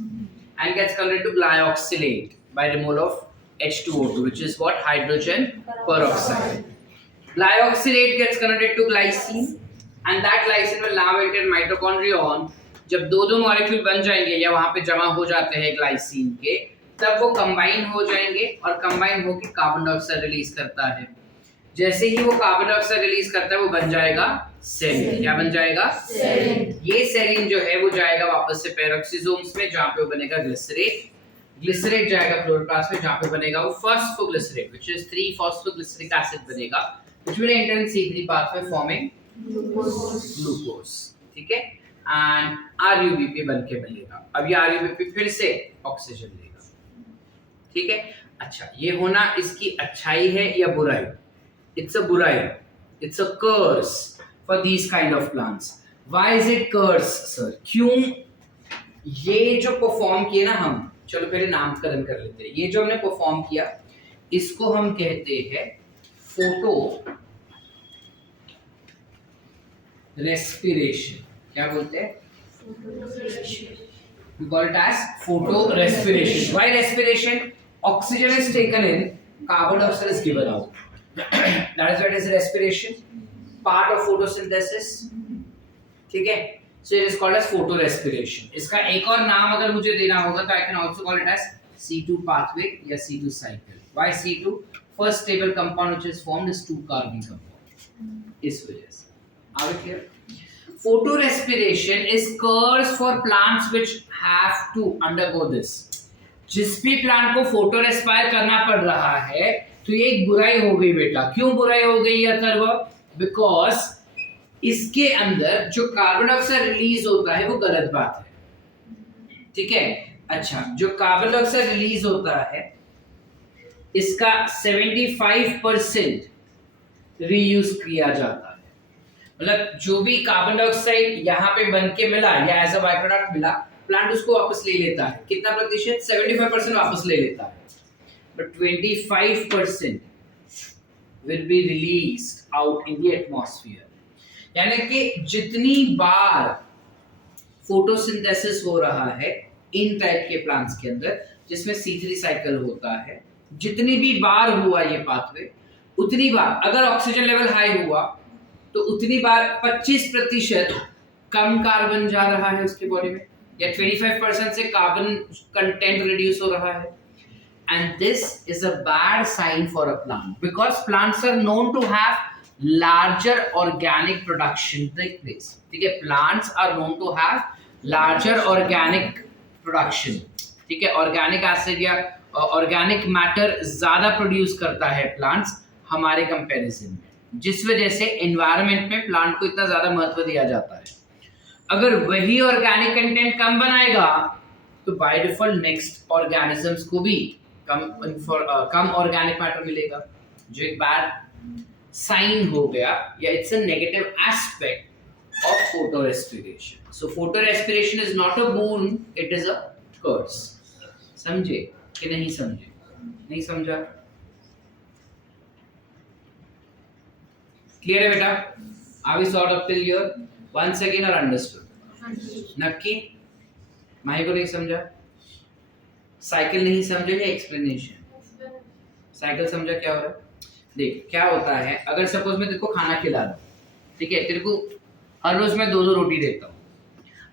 and gets converted to glyoxylate by removal of H2O2, which is what? Hydrogen peroxide. Glyoxylate gets converted to glycine, and that glycine will now enter mitochondrion. जब दो molecule बन जाएंगे या वहां पे जमा हो जाते हैं ग्लाइसिन के, तब वो कंबाइन हो जाएंगे और कंबाइन होकर कार्बन डाइऑक्साइड रिलीज करता है। जैसे ही वो कार्बन डाइऑक्साइड रिलीज करता है, वो बन जाएगा सेरीन। क्या बन जाएगा? Serine. ये सेरीन जो है वो जाएगा वापस से पेरोक्सिसोम्स में, जहां पे वो बनेगा ग्लिसरेट। ग्लिसरेट जाएगा क्लोरोप्लास्ट में, जहां पे बनेगा वो phosphoglycerate, which is 3-phosphoglyceric acid बनेगा, which will enter in C3 pathway forming glucose. ठीक है, एंड RUBP बन के मिलेगा। अब ये RUBP फिर से ऑक्सीजन लेगा। ठीक है, अच्छा, ये होना इसकी अच्छाई है या बुराई? इट्स अ बुराई, it's a curse for these kind of plants. Why is it curse sir? क्यों? ये जो परफॉर्म किए ना हम, चलो पहले नामकरण कर लेते हैं। ये जो हमने परफॉर्म किया, इसको हम कहते हैं फोटो रेस्पिरेशन। क्या बोलते हैं? We call it as photorespiration. Why respiration? Oxygen is taken in, carbon dioxide is given out. That is why it is respiration, part of photosynthesis. ठीक है, so it is called as photorespiration. इसका एक और नाम अगर मुझे देना होगा तो I can also call it as C2 pathway या C2 cycle. Why C2? First stable compound which is formed is 2-carbon compound. इस वजह से। Are we clear? Photorespiration is curse for plants which have to undergo this. जिस भी plant को photo respire करना पड़ रहा है, तो ये एक बुराई हो गई बेटा। क्यों बुराई हो गई अथर्व? बिकॉज इसके अंदर जो कार्बन डाइऑक्साइड रिलीज होता है वो गलत बात है। ठीक है, अच्छा, जो कार्बन डाइऑक्साइड रिलीज होता है इसका 75% रीयूज किया जाता है। मतलब जो भी कार्बन डाइऑक्साइड यहाँ पे बन के मिला या एज अ बाय प्रोडक्ट मिला, प्लांट उसको वापस ले लेता है। कितना प्रतिशत? 75% वापस ले लेता है, but 25% will be released out in the atmosphere. यानी कि जितनी बार फोटोसिंथेसिस हो रहा है इन टाइप के प्लांट्स के अंदर, जिसमें C3 साइकिल होता है, जितनी भी बार हुआ ये पाथवे, उतनी बार अगर ऑक्सीजन लेवल हाई हुआ तो उतनी बार 25% कम कार्बन जा रहा है उसके बॉडी में, या 25% से कार्बन कंटेंट रिड्यूस हो रहा है। And this is a bad sign for a plant, because plants are known to have larger organic production take place. ठीक है, plants are known to have larger organic production. ठीक है, organic acid या organic matter ज्यादा produce करता है plants हमारे comparison में, जिस वजह से एनवायरनमेंट में प्लांट को इतना ज्यादा महत्व दिया जाता है। अगर वही ऑर्गेनिक कंटेंट कम बनाएगा तो बाय डिफॉल्ट नेक्स्ट ऑर्गेनिजम्स को भी कम ऑर्गेनिक मैटर मिलेगा, जो एक बैड साइन हो गया, या it's a negative aspect of photorespiration. So photorespiration is not a boon, it is a curse. समझे कि नहीं समझे? नहीं समझा? क्लियर है बेटा? Are we sort up till here? Once again और अंडरस्टूड? नक्की? माही को नहीं समझा? साइकिल नहीं समझे या एक्सप्लेनेशन? साइकिल समझा क्या हो रहा है? देख क्या होता है, अगर सपोज मैं तेरे को खाना खिला रहा हूँ, ठीक है, तेरे को हर रोज मैं 2-2 रोटी देता हूँ,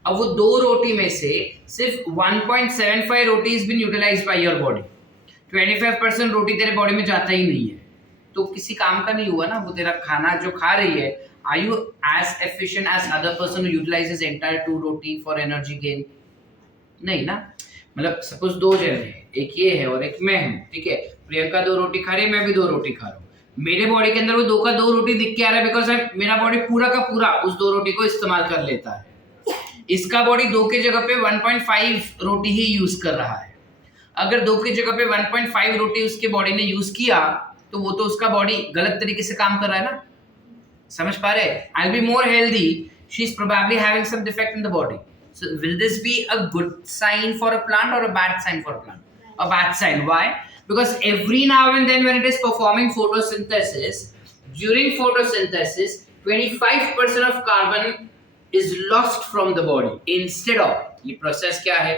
अब वो 2 रोटी में से सिर्फ 1.75 roti is been utilised by your body, 25% रोटी तेरे बॉडी में जाता ही नहीं है, तो किसी काम का नहीं हुआ ना। वो तेरा खाना जो खा रही है, are you as efficient as other person who utilises entire 2 roti for energy gain? नहीं ना। मतलब सपोज 2 जन है, एक ये है और एक मैं हूँ, ठीक है, प्रियंका 2 रोटी खा रही है, मैं भी 2 रोटी खा रहा हूँ, मेरे बॉडी के अंदर वो 2 का 2 रोटी दिख के आ रहा है, बिकॉज मेरा बॉडी पूरा का पूरा उस 2 रोटी को इस्तेमाल कर लेता है। इसका बॉडी 2 के जगह पे 1.5 रोटी ही यूज कर रहा है। अगर 2 की जगह पे 1.5 रोटी उसके बॉडी ने यूज किया, तो वो तो उसका बॉडी गलत तरीके से काम कर रहा है ना। समझ पा रहे? I will be more healthy, she is probably having some defect in the body. So will this be a good sign for a plant or a bad sign for a plant? A bad sign. Why? Because every now and then when it is performing photosynthesis, during photosynthesis, 25% of carbon is lost from the body. Instead of, ये process क्या है?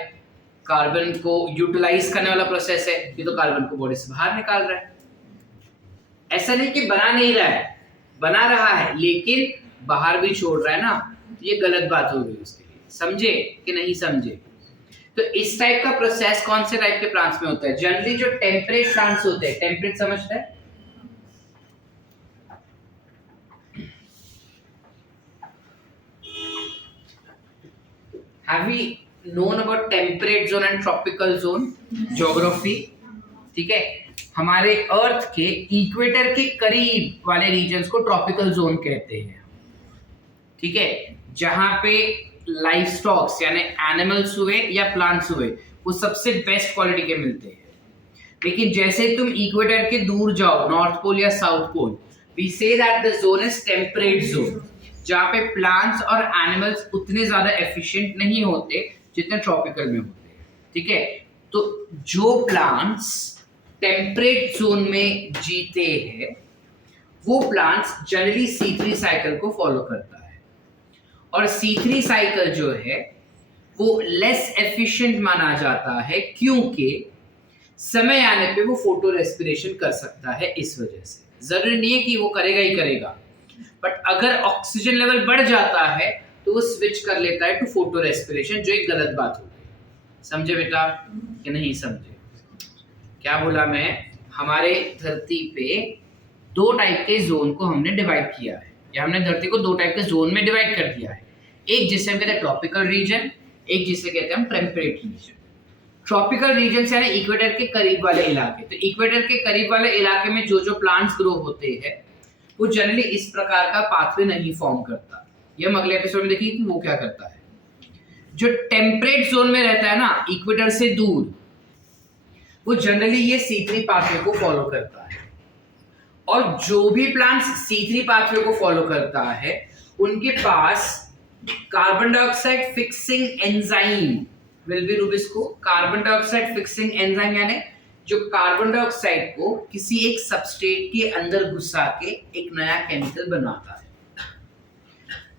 Carbon को utilise करने वाला process है, ये तो carbon को बॉडी से बाहर निकाल रहा है। ऐसा नहीं कि बना नहीं रहा है, बना रहा है, लेकिन बाहर भी छोड़ रहा है ना, ये गलत बात हो गई उसके। समझे कि नहीं समझे? तो इस टाइप का प्रोसेस कौन से टाइप के प्लांट्स में होता है? जनरली जो टेम्परेट प्लांट्स होते हैं, टेम्परेट समझता है? Have we known about temperate zone and tropical zone? Geography, ठीक है। हमारे अर्थ के इक्वेटर के करीब वाले रीजन्स को ट्रॉपिकल जोन कहते हैं, ठीक है, जहां पे लाइफ स्टॉक्स यानी एनिमल्स हुए या प्लांट्स हुए वो सबसे बेस्ट क्वालिटी के मिलते हैं। लेकिन जैसे तुम इक्वेटर के दूर जाओ, नॉर्थ पोल या south pole, we say that the zone is temperate zone, जहाँ पे प्लांट्स और एनिमल्स उतने ज्यादा एफिशिएंट नहीं होते जितने ट्रॉपिकल में होते हैं, ठीक है। तो जो प्लांट्स टेम्परेट जोन में जीते हैं वो प्लांट्स जनरली C3 साइकिल को फॉलो करता है, और C3 साइकिल जो है वो लेस एफिशिएंट माना जाता है, क्योंकि समय आने पे वो फोटो रेस्पिरेशन कर सकता है। इस वजह से जरूरी नहीं है कि वो करेगा ही करेगा, बट अगर ऑक्सीजन लेवल बढ़ जाता है तो वो स्विच कर लेता है टू फोटो रेस्पिरेशन, जो एक गलत बात हो गई। समझे बेटा कि नहीं समझे? क्या बोला मैं? हमारे धरती पे 2 टाइप के जोन को हमने डिवाइड किया है, या हमने धरती को 2 टाइप के जोन में डिवाइड कर दिया है। एक जिसे हम कहते हैं ट्रॉपिकल रीजन, एक जिसे कहते हैं हम टेम्परेट रीजन। ट्रॉपिकल रीजन यानी इक्वेटर के करीब वाले इलाके। तो इक्वेटर के करीब वाले इलाके में जो जो प्लांट्स ग्रो होते हैं वो जनरली इस प्रकार का पाथवे नहीं फॉर्म करता। ये हम अगले एपिसोड में देखिए कि वो क्या करता है। जो टेम्परेट जोन में रहता है ना, इक्वेटर से दूर, वो जनरली ये C3 पाथवे को फॉलो करता है, और जो भी प्लांट्स C3 पाथवे को फॉलो करता है उनके पास carbon dioxide fixing enzyme will be rubisco. Carbon dioxide fixing enzyme यानी जो कार्बन डाइऑक्साइड को किसी एक सबस्ट्रेट के अंदर घुसा के एक नया केमिकल बनाता है।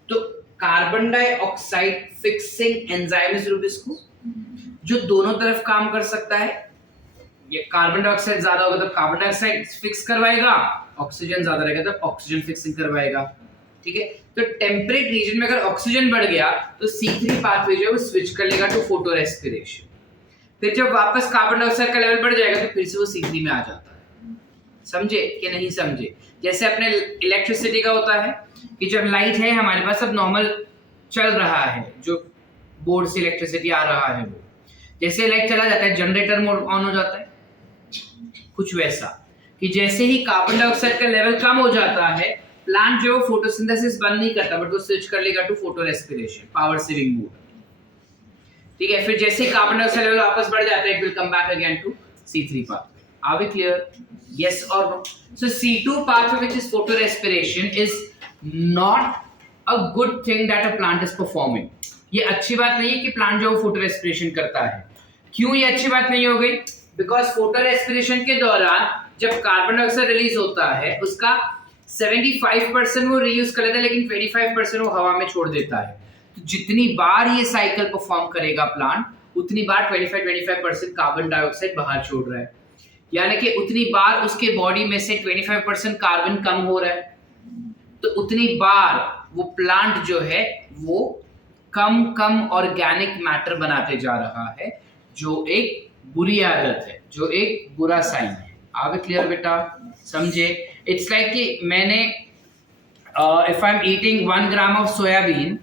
तो carbon dioxide fixing enzyme is rubisco, जो दोनों तरफ काम कर सकता है। ये कार्बन डाइऑक्साइड ज्यादा होगा तो कार्बन डाइऑक्साइड फिक्स करवाएगा, ऑक्सीजन ज्यादा रहेगा तो ऑक्सीजन फिक्सिंग करवाएगा, ठीक है। तो टेम्परेट रीजन में अगर ऑक्सीजन बढ़ गया तो C3 पाथवे जो है वो स्विच कर लेगा टू फोटो रेस्पिरेशन। फिर जब वापस कार्बन डाइऑक्साइड का लेवल बढ़ जाएगा तो फिर से वो C3 में आ जाता है। समझे कि नहीं समझे? जैसे अपने इलेक्ट्रिसिटी का होता है कि जब लाइट है हमारे पास, सब नॉर्मल चल रहा है, जो बोर्ड से इलेक्ट्रिसिटी आ रहा है वो, जैसे लाइट चला जाता है जनरेटर मोड ऑन हो जाता है। कुछ वैसा कि जैसे ही कार्बन डाइऑक्साइड का लेवल कम हो जाता है, प्लांट जो फोटोसिंथेसिस बंद नहीं करता बट वो स्विच कर लेगा to photorespiration, power saving mode, ठीक है। फिर जैसे कार्बन डाइऑक्साइड लेवल वापस बढ़ जाता है, it will come back again to C3 pathway. Are we clear? Yes or no? So C2 pathway, which is photorespiration, is not a good thing that a plant is performing. ये अच्छी बात नहीं है कि प्लांट जो photo respiration करता है। क्यों ये अच्छी बात नहीं हो गई? बिकॉज फोटो रेस्पिरेशन के दौरान जब कार्बन डाइऑक्साइड रिलीज होता है, उसका 75% वो रीयूज कर लेता है, लेकिन 25% वो हवा में छोड़ देता है। तो जितनी बार ये साइकिल परफॉर्म करेगा प्लांट, उतनी बार 25% कार्बन डाइऑक्साइड बाहर छोड़ रहा है, यानी कि उतनी बार उसके बॉडी में से 25% कार्बन कम हो रहा है। तो उतनी बार वो प्लांट जो है वो कम ऑर्गेनिक मैटर बनाते जा रहा है, जो एक बुरी आदत है, जो एक बुरा साइन है। आगे क्लियर बेटा, समझे? इट्स लाइक कि मैंने if I am eating 1 gram of soybean,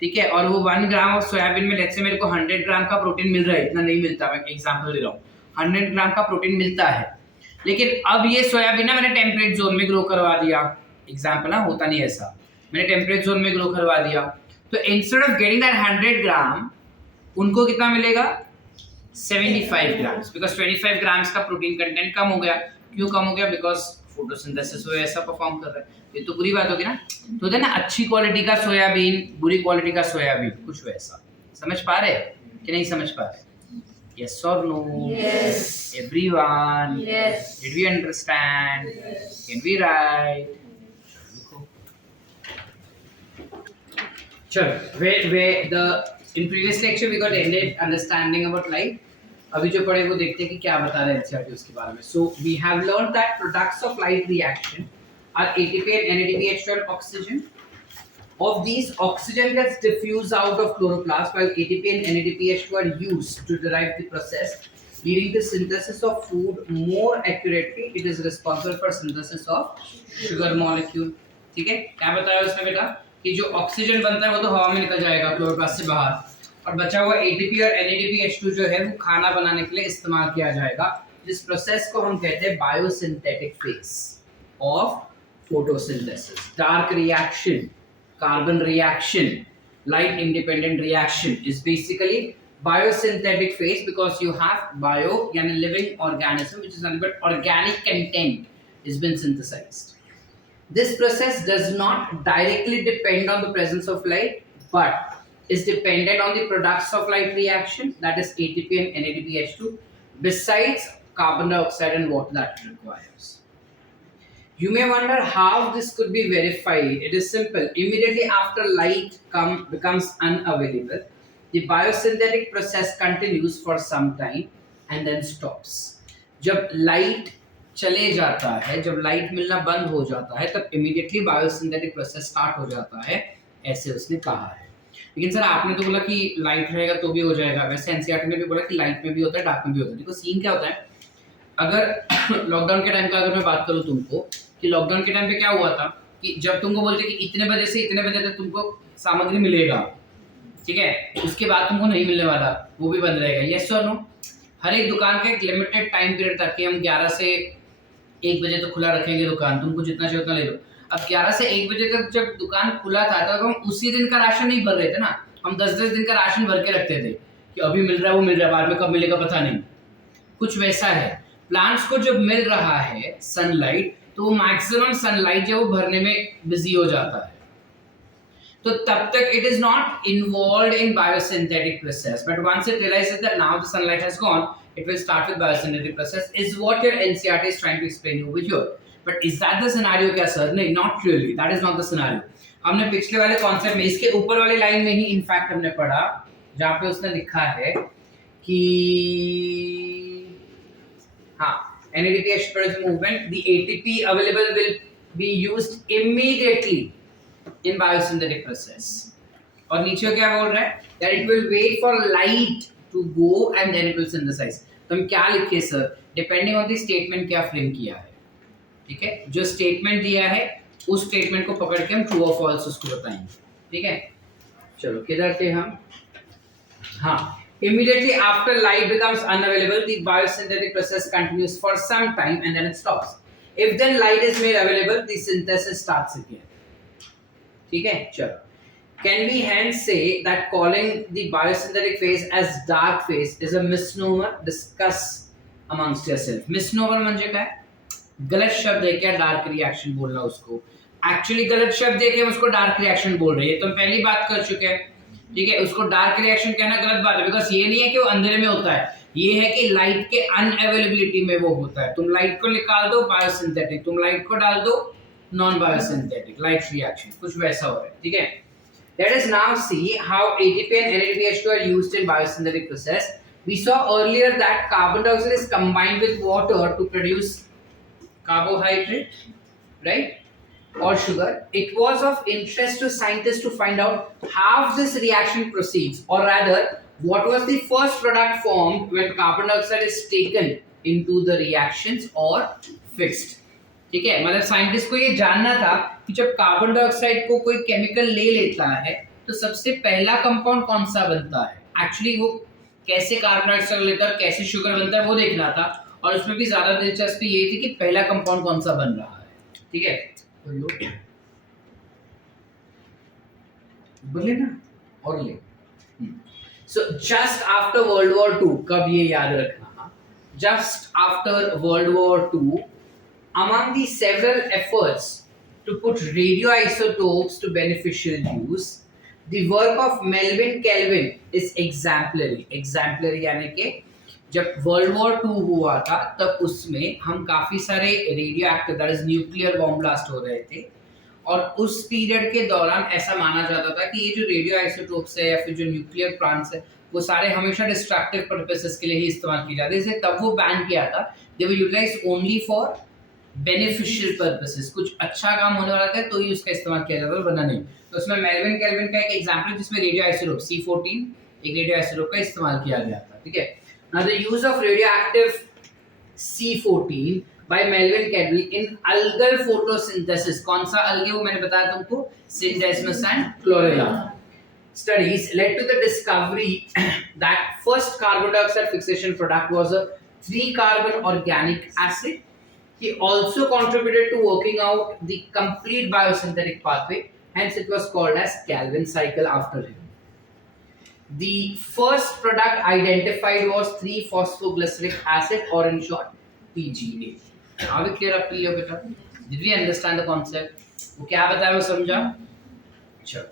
ठीक है, और वो 1 ग्राम ऑफ सोयाबीन में लेट्स से मेरे को 100 ग्राम का प्रोटीन मिल रहा है, इतना नहीं मिलता, मैं एग्जांपल दे रहा हूँ, 100 ग्राम का प्रोटीन मिलता है, लेकिन अब ये सोयाबीन ना मैंने टेम्परेट जोन में ग्रो करवा दिया, एग्जांपल ना, होता नहीं ऐसा, मैंने टेम्परेट जोन में ग्रो करवा दिया, तो इंस्टेड ऑफ गेटिंग दैट 100 ग्राम उनको कितना मिलेगा? 75 ग्राम्स, बिकॉज 25 ग्राम्स का प्रोटीन कंटेंट कम हो गया। क्यों कम हो गया? बिकॉज फोटोसिंथेसिस वो ऐसा परफॉर्म कर रहा है। ये तो बुरी बात होगी ना। तो है ना, अच्छी क्वालिटी का सोयाबीन, बुरी क्वालिटी का सोयाबीन, कुछ वैसा। समझ पा रहे कि नहीं समझ पा रहे? Yes or no? Yes. Everyone? Yes. Did we understand? Yes. Can we write? चलो, where the in previous lecture we got ended understanding about light. अभी जो पढ़े वो देखते हैं कि क्या बता रहे हैं एनसीईआरटी उसके बारे में. So we have learned that products of light reaction are ATP and NADPH and oxygen. Of these, oxygen gets diffused out of chloroplast, while ATP and NADPH are used to derive the process, leading to synthesis of food. More accurately, it is responsible for synthesis of sugar molecule. ठीक है? क्या बताया उसने बेटा? कि जो oxygen बनता है वो तो हवा में निकल जाएगा क्लोरोप्लास्ट से बाहर, और बचा हुआ ATP और NADPH2 जो है वो खाना बनाने के लिए इस्तेमाल किया जाएगा, जिस प्रोसेस को हम कहते हैं biosynthetic phase of photosynthesis. Dark reaction, carbon reaction, light independent reaction is basically biosynthetic phase, because you have bio yani living organism which is nothing but organic content has been synthesized. This process does not directly depend on the presence of light, but is dependent on the products of light reaction, that is ATP and NADPH2, besides carbon dioxide and water that it requires. You may wonder how this could be verified. It is simple. Immediately after light becomes unavailable, the biosynthetic process continues for some time and then stops. जब light चले जाता है, जब light मिलना बंद हो जाता है, तब immediately biosynthetic process start हो जाता है, ऐसे उसने कहा है. लेकिन सर आपने तो बोला कि light रहेगा तो भी हो जाएगा, वैसे एनसीईआरटी में भी बोला कि light में भी होता है, dark में भी होता है. देखो सीन क्या होता है, अगर लॉकडाउन के टाइम का अगर मैं बात करूँ तुमको, कि लॉकडाउन के टाइम पे क्या हुआ था कि जब तुमको बोलते कि इतने बजे से इतने बजे तक तुमको सामग्री मिलेगा, ठीक है, उसके बाद तुमको नहीं मिलने वाला, वो भी बंद रहेगा. यस और नो? हर एक दुकान का एक लिमिटेड टाइम पीरियड था कि हम 11 से 1 बजे तक खुला रखेंगे दुकान, तुमको जितना चाहिए उतना ले लो. अब 11 से 1 बजे तक जब दुकान खुला था तब हम उसी दिन का राशन नहीं भर रहे थे ना, हम 10-10 दिन का राशन भर के रखते थे कि अभी मिल रहा है वो मिल रहा है, बाद में कब मिलेगा पता नहीं. कुछ वैसा है. प्लांट्स को जब मिल रहा है सनलाइट, तो वो मैक्सिमम सनलाइट जो वो भरने में बिजी हो जाता है, तो तब तक it is not involved in biosynthetic process. But once it realises that now the sunlight has gone, it will start with biosynthetic process, is what your NCERT is trying to explain you with your. But is that the scenario? क्या sir? नहीं, not really, that is not the scenario. हमने पिछले वाले concept में, इसके ऊपर वाली line में ही इनफैक्ट हमने पढ़ा, जहां पे उसने लिखा है कि हाँ, NADPH produces movement, the ATP available will be used immediately in biosynthetic process. और नीचे क्या बोल रहा है? That it will wait for light to go and then it will synthesize. तो हम क्या लिखे sir? Depending on the statement क्या फ्रेम किया है, ठीक है? जो स्टेटमेंट दिया है उस स्टेटमेंट को पकड़ के हम ट्रू और फॉल्स उसको बताएंगे, ठीक है? चलो किधर थे हम? हाँ, immediately after light becomes unavailable, the biosynthetic process continues for some time and then it stops. If then light is made available, the synthesis starts again. ठीक है? चलो. Can we hence say that calling the biosynthetic phase as dark phase is a misnomer? Discuss amongst yourself. Misnomer म्हणजे काय? गलत शब्द है क्या dark reaction बोलना उसको? एक्चुअली गलत शब्द है कि हम उसको डार्क रिएक्शन बोल रहे हैं, तो हम पहली बात कर चुके हैं, ठीक है? उसको डार्क रिएक्शन कहना गलत बात है, बिकॉज ये नहीं है कि वो अंधेरे में होता है, ये है कि लाइट के अनअवेलेबिलिटी में वो होता है. तुम लाइट को निकाल दो बायोसिंथेटिक, तुम लाइट को डाल दो नॉन बायोसिंथेटिक लाइट रिएक्शन, कुछ वैसा हो रहा है, ठीक है। Let us now see how ATP and NADPH2 are used in biosynthetic process. We saw earlier that carbon dioxide is combined with water to produce carbohydrate, right? Or sugar. It was of interest to scientists to find out how this reaction proceeds, or rather, what was the first product formed when carbon dioxide is taken into the reactions or fixed. ठीक है, मतलब scientist को ये जानना था कि जब carbon dioxide को कोई केमिकल ले लेता है तो सबसे पहला कंपाउंड कौन सा बनता है। एक्चुअली वो कैसे कार्बन डाइऑक्साइड लेता है और कैसे शुगर बनता है वो देखना था, और उसमें भी ज्यादा दिलचस्पी ये थी कि पहला कंपाउंड कौन सा बन रहा है, ठीक है। तो बोले ना और ले। So just after world war two, कब ये याद रखना, just after world war two, among the several efforts to put radioisotopes to beneficial use, the work of Melvin Kelvin is exemplary. Exemplary यानी कि जब वर्ल्ड वॉर 2 हुआ था तब उसमें हम काफी सारे radio active, that is nuclear bomb blast हो रहे थे, और उस पीरियड के दौरान ऐसा माना जाता था कि ये जो रेडियो आइसोटोप्स है या फिर जो न्यूक्लियर प्लांट्स है वो सारे हमेशा डिस्ट्रक्टिव पर्पसेस के लिए ही इस्तेमाल किए जाते थे, तब वो बैन किया था। They were utilised only for beneficial purposes, कुछ अच्छा काम होने वाला था तो ही उसका इस्तेमाल किया जाता था, वरना नहीं। तो उसमें मेल्विन केल्विन का एक एग्जांपल जिसमें रेडियो आइसोटोप C14 एक रेडियो आइसोटोप का इस्तेमाल किया गया था, ठीक है। Now the use of radioactive C14 by Melvin Calvin in algal photosynthesis, कौन सा अलगे वो मैंने बताया तुमको, Scenedesmus and Chlorella studies led to the discovery that first carbon dioxide fixation product was a 3-carbon organic acid. He also contributed to working out the complete biosynthetic pathway, hence it was called as Calvin cycle after him. The first product identified was 3-phosphoglyceric acid, or in short PGA. Are we clear up till here beta? Did we understand the concept? वो क्या बताया वो समझा? चलो.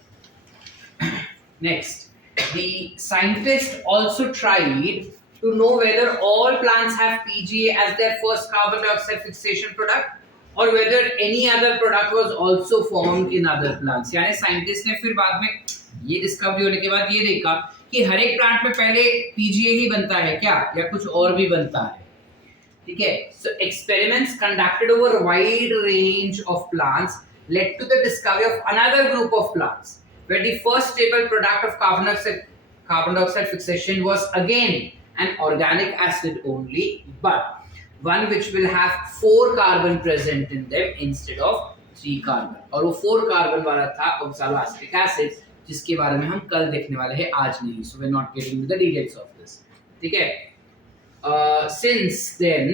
Next, the scientists also tried to know whether all plants have PGA as their first carbon dioxide fixation product, or whether any other product was also formed in other plants. यानी scientist ने फिर बाद में ये discovery होने के बाद ये देखा कि हर एक प्लांट में पहले PGA ही बनता है क्या, या कुछ और भी बनता है, ठीक है। So experiments conducted over a wide range of plants led to the discovery of another group of plants where the first stable product of carbon dioxide fixation was again an organic acid only, but one which will have 4 carbon present in them instead of 3 carbon, और वो 4 carbon वाला था oxaloacetic acid, जिसके बारे में हम कल देखने वाले हैं, आज नहीं। So we're not getting into the details of this, ठीक है। Since then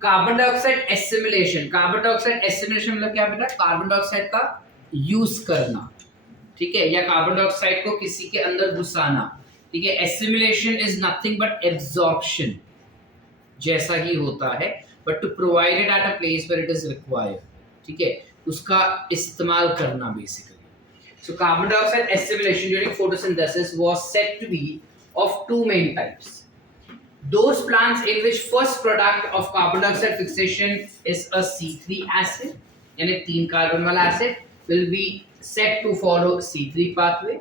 carbon dioxide assimilation मतलब क्या बेटा, कार्बन डाइऑक्साइड का यूज करना, ठीक है, या कार्बन डाइऑक्साइड को किसी के अंदर घुसाना, ठीक है। Assimilation is nothing but absorption जैसा ही होता है, but to provide it at a place where it is required, ठीक है, उसका इस्तेमाल करना basically. So carbon dioxide assimilation during photosynthesis was said to be of 2 main types. Those plants in which first product of carbon dioxide fixation is a C3 acid, यानी 3 carbon वाला acid, will be said to follow C3 pathway,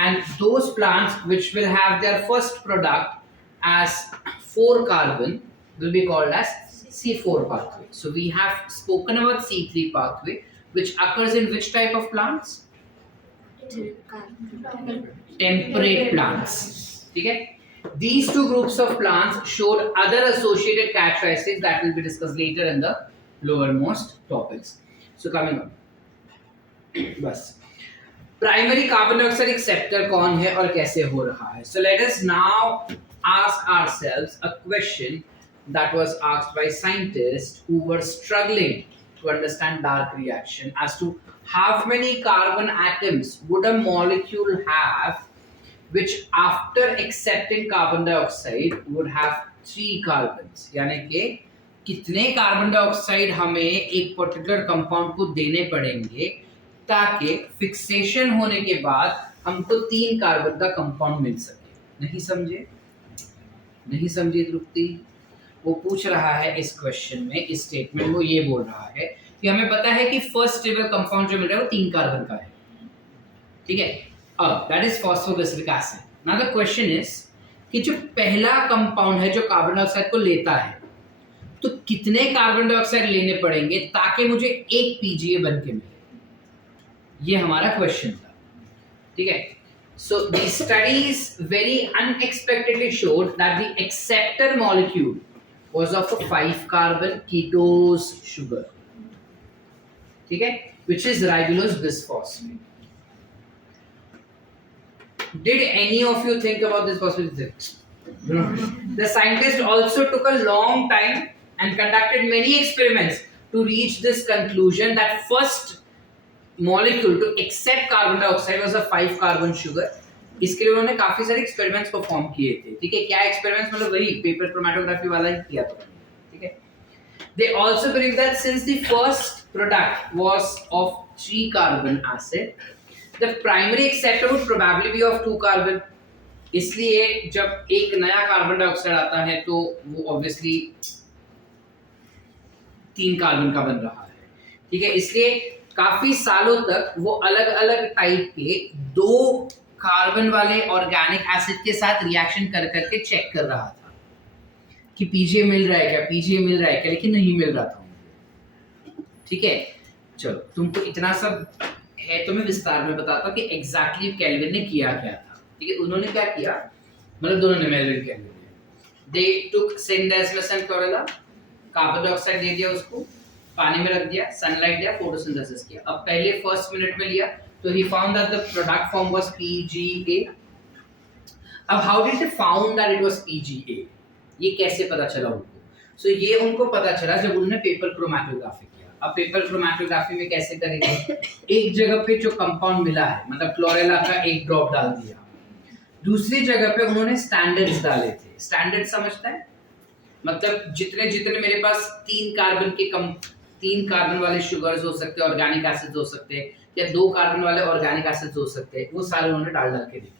and those plants which will have their first product as 4 carbon will be called as C4 pathway. So we have spoken about C3 pathway, which occurs in which type of plants? Temperate plants, ठीक है। These two groups of plants showed other associated characteristics that will be discussed later in the lowermost topics. So coming on, बस primary carbon dioxide acceptor कौन है और कैसे हो रहा है। So let us now ask ourselves a question that was asked by scientist who were struggling to understand dark reaction as to how many carbon atoms would a molecule have which after accepting carbon dioxide would have 3 carbons, यानी कि कितने carbon dioxide हमें एक particular compound को देने पड़ेंगे ताकि fixation होने के बाद हमको 3 कार्बन का कंपाउंड मिल सके। नहीं समझे तृप्ति? वो पूछ रहा है इस क्वेश्चन में, इस स्टेटमेंट वो ये बोल रहा है कि हमें पता है कि फर्स्ट स्टेबल कंपाउंड जो मिल रहा है वो 3 कार्बन का है, ठीक है। अब that is phosphoglyceric acid. Now the question is कि जो पहला कंपाउंड है जो कार्बन डाइऑक्साइड को लेता है, तो कितने कार्बन डाइऑक्साइड लेने पड़ेंगे ताकि मुझे एक पीजीए बन के मिले, ये हमारा क्वेश्चन था, ठीक है। So the studies very unexpectedly showed that the acceptor molecule was of a 5 carbon ketose sugar, ठीक है, which is ribulose bisphosphate. Did any of you think about this possibility? No. The scientist also took a long time and conducted many experiments to reach this conclusion that first molecule to accept carbon dioxide was a 5 carbon sugar. इसके लिए उन्होंने काफी सारे experiments perform किए थे, ठीक है। क्या एक्सपेरिमेंट्स, मतलब वही पेपर क्रोमैटोग्राफी वाला ही किया था, ठीक है। They also believe that since the first product was of 3 carbon acid, the primary acceptor would probably be of 2 carbon. इसलिए जब एक नया कार्बन डाइऑक्साइड आता है तो वो ऑब्वियसली 3 कार्बन का बन रहा है, ठीक है। इसलिए काफी सालों तक वो अलग अलग टाइप के 2 कार्बन वाले ऑर्गेनिक एसिड के साथ रिएक्शन कर करके चेक कर रहा था कि पीजीए मिल रहा है क्या, पीजीए मिल रहा है क्या, लेकिन नहीं मिल रहा था, ठीक है। चलो तुमको इतना सब है तो मैं विस्तार में बताता हूँ कि एग्जैक्टली केल्विन ने किया क्या था, ठीक है। उन्होंने क्या किया, मतलब दोनों ने, मेल्विन केल्विन ने, दे टुक सिंडेस्मस एंड क्लोरेला, कार्बन डाइऑक्साइड दे दिया उसको, पानी में रख दिया, सनलाइट दिया, फोटोसिंथेसिस किया। अब पहले फर्स्ट मिनट में लिया तो he found that the product form was PGA. अब how did they found that it was PGA? ये कैसे पता चला उनको? So ये उनको पता चला जब उन्होंने पेपर क्रोमैटोग्राफी किया। अब पेपर क्रोमैटोग्राफी में कैसे करेंगे, एक जगह पे जो कंपाउंड मिला है, मतलब क्लोरेला का एक ड्रॉप डाल दिया, दूसरी जगह पे उन्होंने स्टैंडर्ड्स डाले थे। स्टैंडर्ड समझता है, मतलब जितने जितने मेरे पास 3 कार्बन वाले शुगर्स हो सकते हैं, ऑर्गेनिक एसिड्स हो सकते हैं, या 2 कार्बन वाले ऑर्गेनिक एसिड्स हो सकते हैं, वो सारे उन्होंने डाल के देखे।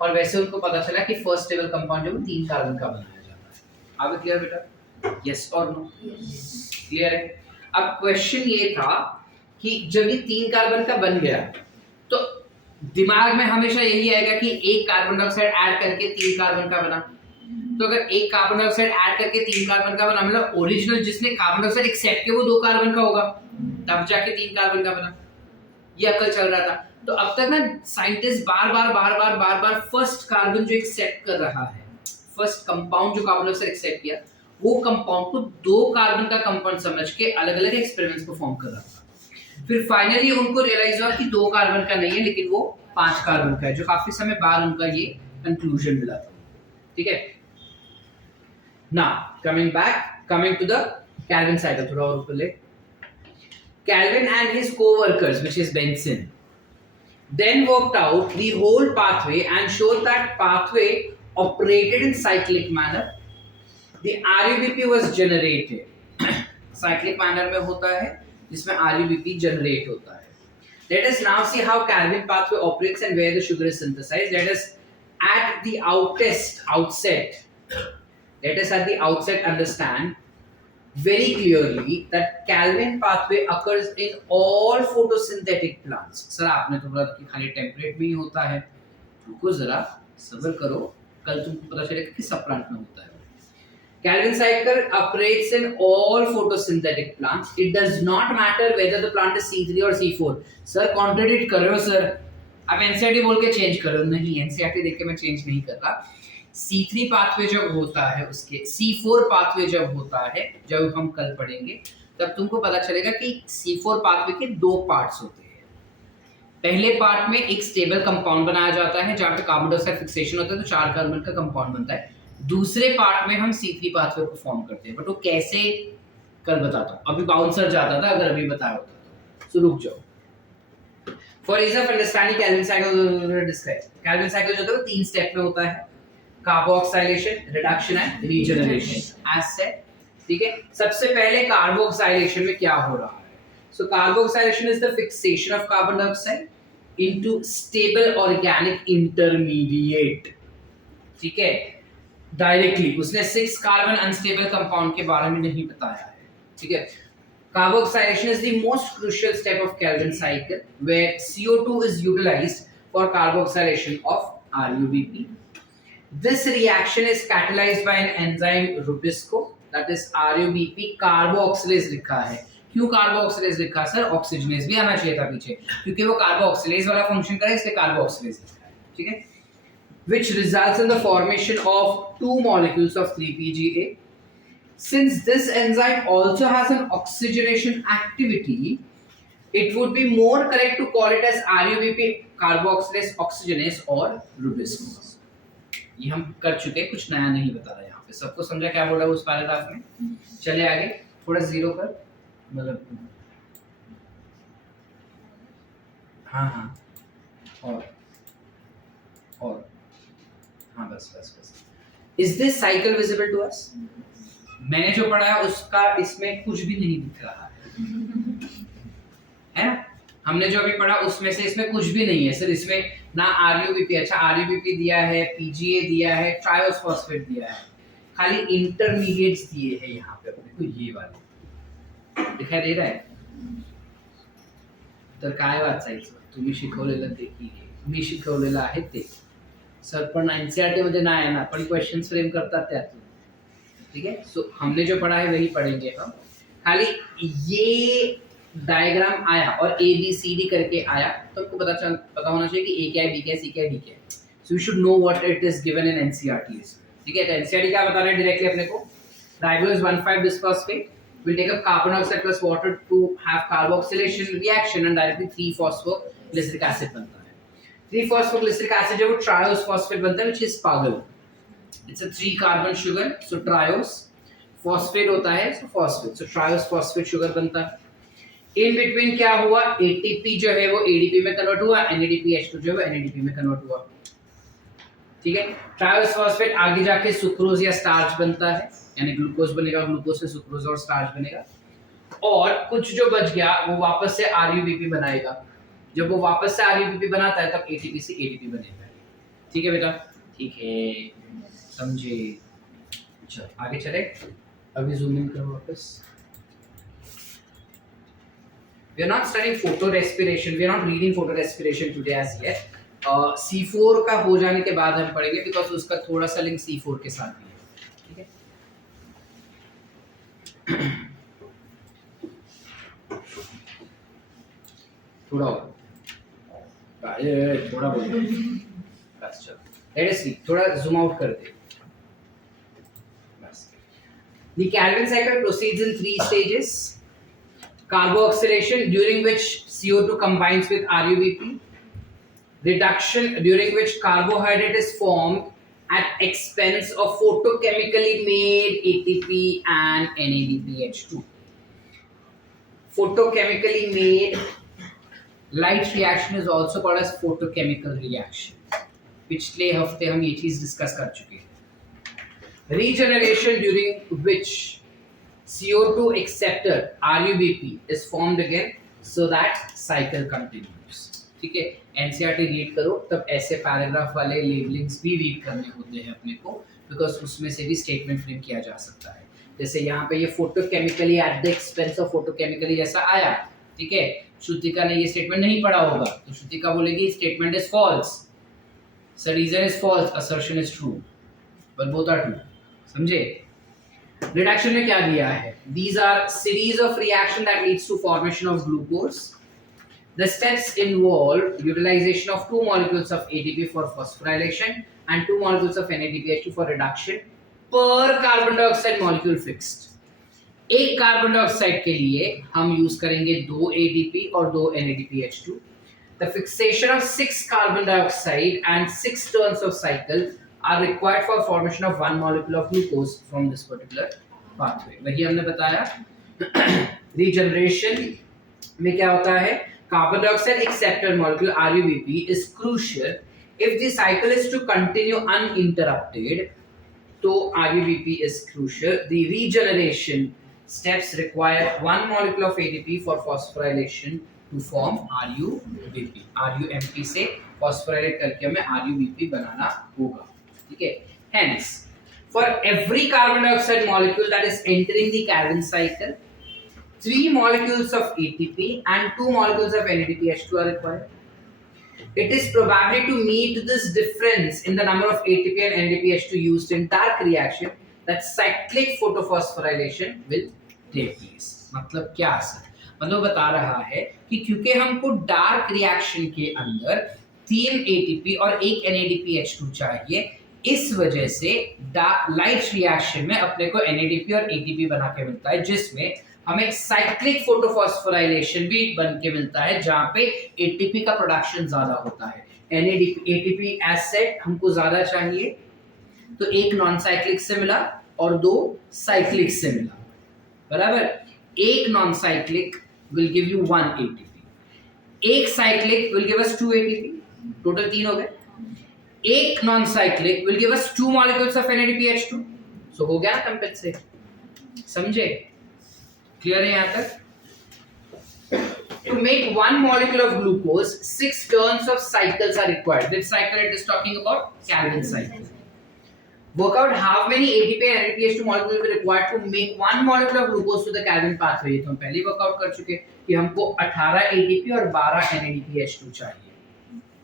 और वैसे उनको पता चला कि फर्स्ट स्टेबल कंपाउंड जो 3 कार्बन का बनाया जाता है। अब क्लियर बेटा, यस और नो? क्लियर है। अब क्वेश्चन ये था कि जब ये 3 कार्बन का बन गया तो दिमाग में हमेशा यही आएगा कि एक कार्बन डाइऑक्साइड ऐड करके 3 कार्बन का बना। तो अगर एक कार्बन डाइऑक्साइड ऐड करके 3 कार्बन का बना, मतलब ओरिजिनल जिसने कार्बन डाइऑक्साइड एक्सेप्ट किया वो 2 कार्बन का होगा, तब जाके 3 कार्बन का बना। ये अकल चल रहा था। तो अब तक ना साइंटिस्ट बार बार फर्स्ट कार्बन जो एक्सेप्ट कर रहा है, फर्स्ट कंपाउंड जो कार्बन डाइऑक्साइड एक्सेप्ट किया, वो कंपाउंड को 2 कार्बन का कंपाउंड समझ के अलग अलग एक्सपेरिमेंट्स परफॉर्म कर रहा था। फिर फाइनली उनको रियलाइज हुआ कि 2 कार्बन का नहीं है, लेकिन वो 5 कार्बन का है, जो काफी समय बाद उनका ये कंक्लूजन मिला था, ठीक है। Now coming to the Calvin cycle, थोड़ा और ऊपर ले। Calvin and his co-workers, which is Benson, then worked out the whole pathway and showed that pathway operated in cyclic manner. The RUBP was generated. Cyclic manner में होता है जिसमें RUBP generate होता है। Let us now see how Calvin pathway operates and where the sugar is synthesized. Let us at the outset understand very clearly that Calvin pathway occurs in all photosynthetic plants. Sir आपने तो बोला कि खाली temperate में ही होता है, रुको जरा सब्र करो, कल तुमको पता चलेगा कि सब प्लांट में होता है। Calvin cycle operates in all photosynthetic plants. It does not matter whether the plant is C3 or C4. Sir contradict कर रहे हो सर, आप एनसीईआरटी बोल के चेंज करो। नहीं, एनसीईआरटी देख के मैं चेंज नहीं कर रहा। C3 पाथवे जब होता है, उसके C4 पाथवे जब होता है, जब हम कल पढ़ेंगे, तब तुमको पता चलेगा कि C4 पाथवे के 2 पार्ट्स होते हैं। पहले पार्ट में एक स्टेबल कंपाउंड बनाया जाता है जहाँ पे कार्बन डाइऑक्साइड फिक्सेशन होता है, तो 4 कार्बन का कंपाउंड बनता है। दूसरे पार्ट में हम C3 पाथवे को फॉर्म करते हैं, बट वो कैसे कल बताता हूँ। अभी बाउंसर जाता था, अगर अभी बताया होता तो रुक जाओ। For ease of understanding Calvin cycle describe. Calvin cycle जो होता है वो 3 स्टेप में होता है, carboxylation, reduction and regeneration as said, ठीक है। सबसे पहले कार्बोक्सिलेशन में क्या हो रहा है? So carboxylation is the fixation of carbon dioxide into stable organic intermediate, ठीक है। डायरेक्टली उसने 6 कार्बन अनस्टेबल कंपाउंड के बारे में नहीं बताया है, ठीक है। Carboxylation is the most crucial step of Calvin cycle where CO2 is utilized for carboxylation of RUBP. This reaction is catalyzed by an enzyme Rubisco, that is RUBP carboxylase लिखा है. क्यों कार्बोक्सिलेज लिखा सर? ऑक्सीजनेज भी आना चाहिए था पीछे, क्योंकि वो कार्बोक्सिलेज वाला फंक्शन करे इसलिए कार्बोक्सिलेज लिखा है. ठीक है, which results in the formation of two molecules of 3-PGA. Since this enzyme also has an oxygenation activity, it would be more correct to call it as RUBP carboxylase oxygenase or Rubisco. ये हम कर चुके, कुछ नया नहीं बता रहा यहाँ पे. सबको समझा क्या बोला उस पैराग्राफ में? चले आगे, थोड़ा जीरो कर, मतलब हाँ और हाँ बस. Is this cycle visible to us? मैंने जो पढ़ा है उसका इसमें कुछ भी नहीं दिख रहा है ना? हमने जो अभी पढ़ा उसमें से इसमें कुछ भी नहीं है सर. इसमें ना RUBP, अच्छा RUBP दिया है, PGA दिया है, ट्रायोस फॉस्फेट दिया है, खाली इंटरमीडिएट्स दिए हैं यहाँ पे अपने को. ये वाले दिखाई दे रहा है? तर काय वाचायचं? तुम्ही शिकवलेलं ते की मी शिकवलेलं आहे ते. सर पण एनसीईआरटी मध्ये नाही आहे ना, पण क्वेश्चंस फ्रेम करतात त्यातून. ठीक है, सो हमने जो पढ़ा है वही पढ़ेंगे हम. खाली ये डायग्राम आया और ए बी सी डी करके आया तो आपको पता होना चाहिए कि ए क्या है, बी क्या है, सी क्या है, डी क्या है. So you should know what it is given in NCERT. ठीक है, तो एनसीईआरटी क्या बता रहे हैं डायरेक्टली अपने को? Ribose 1,5 bisphosphate will take up carbon dioxide plus water to have carboxylation reaction and directly 3-phosphoglyceric acid बनता है. 3-phosphoglyceric acid जो triose phosphate बनता है, which is पागल. It's a 3 carbon sugar, so triose. phosphate होता है, so phosphate. So triose phosphate sugar बनता है. In between क्या हुआ? ATP जो है वो ADP में कन्वर्ट हुआ, NADPH2 जो है वो NADP में कन्वर्ट हुआ. ठीक है, ट्रायोस फॉस्फेट आगे जाके सुक्रोज या स्टार्च बनता है, यानी ग्लूकोज बनेगा, ग्लूकोज से सुक्रोज और स्टार्च बनेगा. और कुछ जो बच गया वो वापस से RUBP बनाएगा. जब वो वापस से RUBP बनाता है तब ATP से ADP बनेगा. ठीक है बेटा? ठीक है, समझे? चलो आगे चले. अभी जूम इन करो वापस. We are not studying photorespiration. We are not reading photorespiration today as yet. C4 का हो जाने के बाद हम पढ़ेंगे, बिकॉज उसका थोड़ा सा लिंक C4 के साथ भी है. ठीक है, थोड़ा बोलो बस. चलो लेट अस सी, थोड़ा जूम आउट कर दे बस. The Calvin cycle proceeds in 3 stages. Carboxylation, during which CO2 combines with RUBP. Reduction, during which carbohydrate is formed at expense of photochemically made ATP and NADPH2. Photochemically made light reaction is also called as photochemical reaction. पिछले हफ्ते हम ये चीज discuss कर चुके हैं. Regeneration, during which CO2 acceptor RUBP is formed again, so that cycle continues. ठीक है, एनसीईआरटी रीड करो तब ऐसे पैराग्राफ वाले लेबलिंग्स भी रीड करने होते हैं अपने को, बिकॉज उसमें से भी स्टेटमेंट फ्रेम किया जा सकता है. जैसे यहाँ पे ये photochemically at the expense of photochemically जैसा आया. ठीक है, श्रुतिका ने ये स्टेटमेंट नहीं पढ़ा होगा तो श्रुतिका बोलेगी statement is false, sir reason is false, assertion is true, but both are true. समझे? रिडक्शन में क्या दिया है? These are series of reaction that leads to formation of glucose. The steps involve utilization of 2 molecules of ATP for phosphorylation and 2 molecules of NADPH2 for reduction per carbon dioxide molecule fixed. एक carbon dioxide के लिए हम use करेंगे 2 ADP और 2 NADPH2. The fixation of 6 carbon dioxide and 6 turns of cycle are required for formation of 1 molecule of glucose from this particular pathway. वही हमने बताया. Regeneration में क्या होता है? Carbon dioxide acceptor molecule RUBP is crucial if the cycle is to continue uninterrupted. So RUBP is crucial. The regeneration steps require 1 molecule of ADP for phosphorylation to form RUBP. RUMP से phosphorylate करके हमें RUBP बनाना होगा. ठीक है. Hence, for every carbon dioxide molecule that is entering the Calvin cycle, 3 molecules of ATP and 2 molecules of NADPH2 are required. It is probably to meet this difference in the number of ATP and NADPH2 used in dark reaction that cyclic photophosphorylation will take place. मतलब क्या sir? मतलब बता रहा है कि क्योंकि हमको dark reaction के अंदर 3 ATP और 1 NADPH2 चाहिए, इस वजह से लाइट रिएक्शन में अपने को NADP और ATP बना के मिलता है, जिसमें हमें साइक्लिक फोटोफॉस्फोराइलेशन भी बन के मिलता है, जहां पे ATP का प्रोडक्शन ज्यादा होता है। ATP एज सेट हमको ज्यादा चाहिए, तो एक नॉन साइक्लिक से मिला और 2 साइक्लिक से मिला, बराबर। एक non cyclic will give you 1 ATP, एक cyclic will give us 2 ATP, total 3 हो गए। एक non cyclic will give us 2 molecules of NADPH2, सो हो गया कंपेंसेट, समझे? क्लियर है यहाँ तक? To make 1 molecule of glucose, 6 turns of cycles are required. This cycle it is talking about Calvin cycle. Work out how many ATP and NADPH2 molecules will be required to make 1 molecule of glucose to the Calvin pathway. तो हम पहले workout कर चुके कि हमको 18 ATP और 12 NADPH2 चाहिए,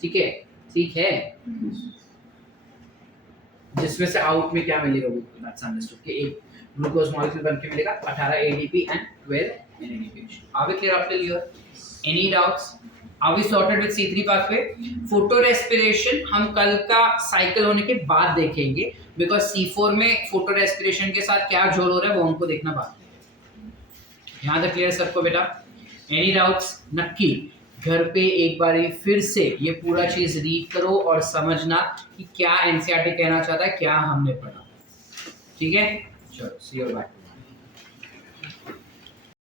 ठीक है? ठीक है, जिसमें से आउट में क्या मिलेगा वो that's understood कि एक ग्लूकोज मॉलिक्यूल बनके मिलेगा 18 ADP and 12 NADPH. Are we clear up till here? Any doubts? Are we sorted with C3 pathway? Photo respiration हम कल का साइकिल होने के बाद देखेंगे, बिकॉज C4 में फोटो रेस्पिरेशन के साथ क्या जोड़ हो रहा है वो हमको देखना बाकी है। यहाँ तक क्लियर सबको बेटा? Any doubts? नक्की घर पे एक बार फिर से ये पूरा चीज रीड करो और समझना कि क्या एनसीईआरटी कहना चाहता है, क्या हमने पढ़ा, ठीक है? चलो सी यू बैक।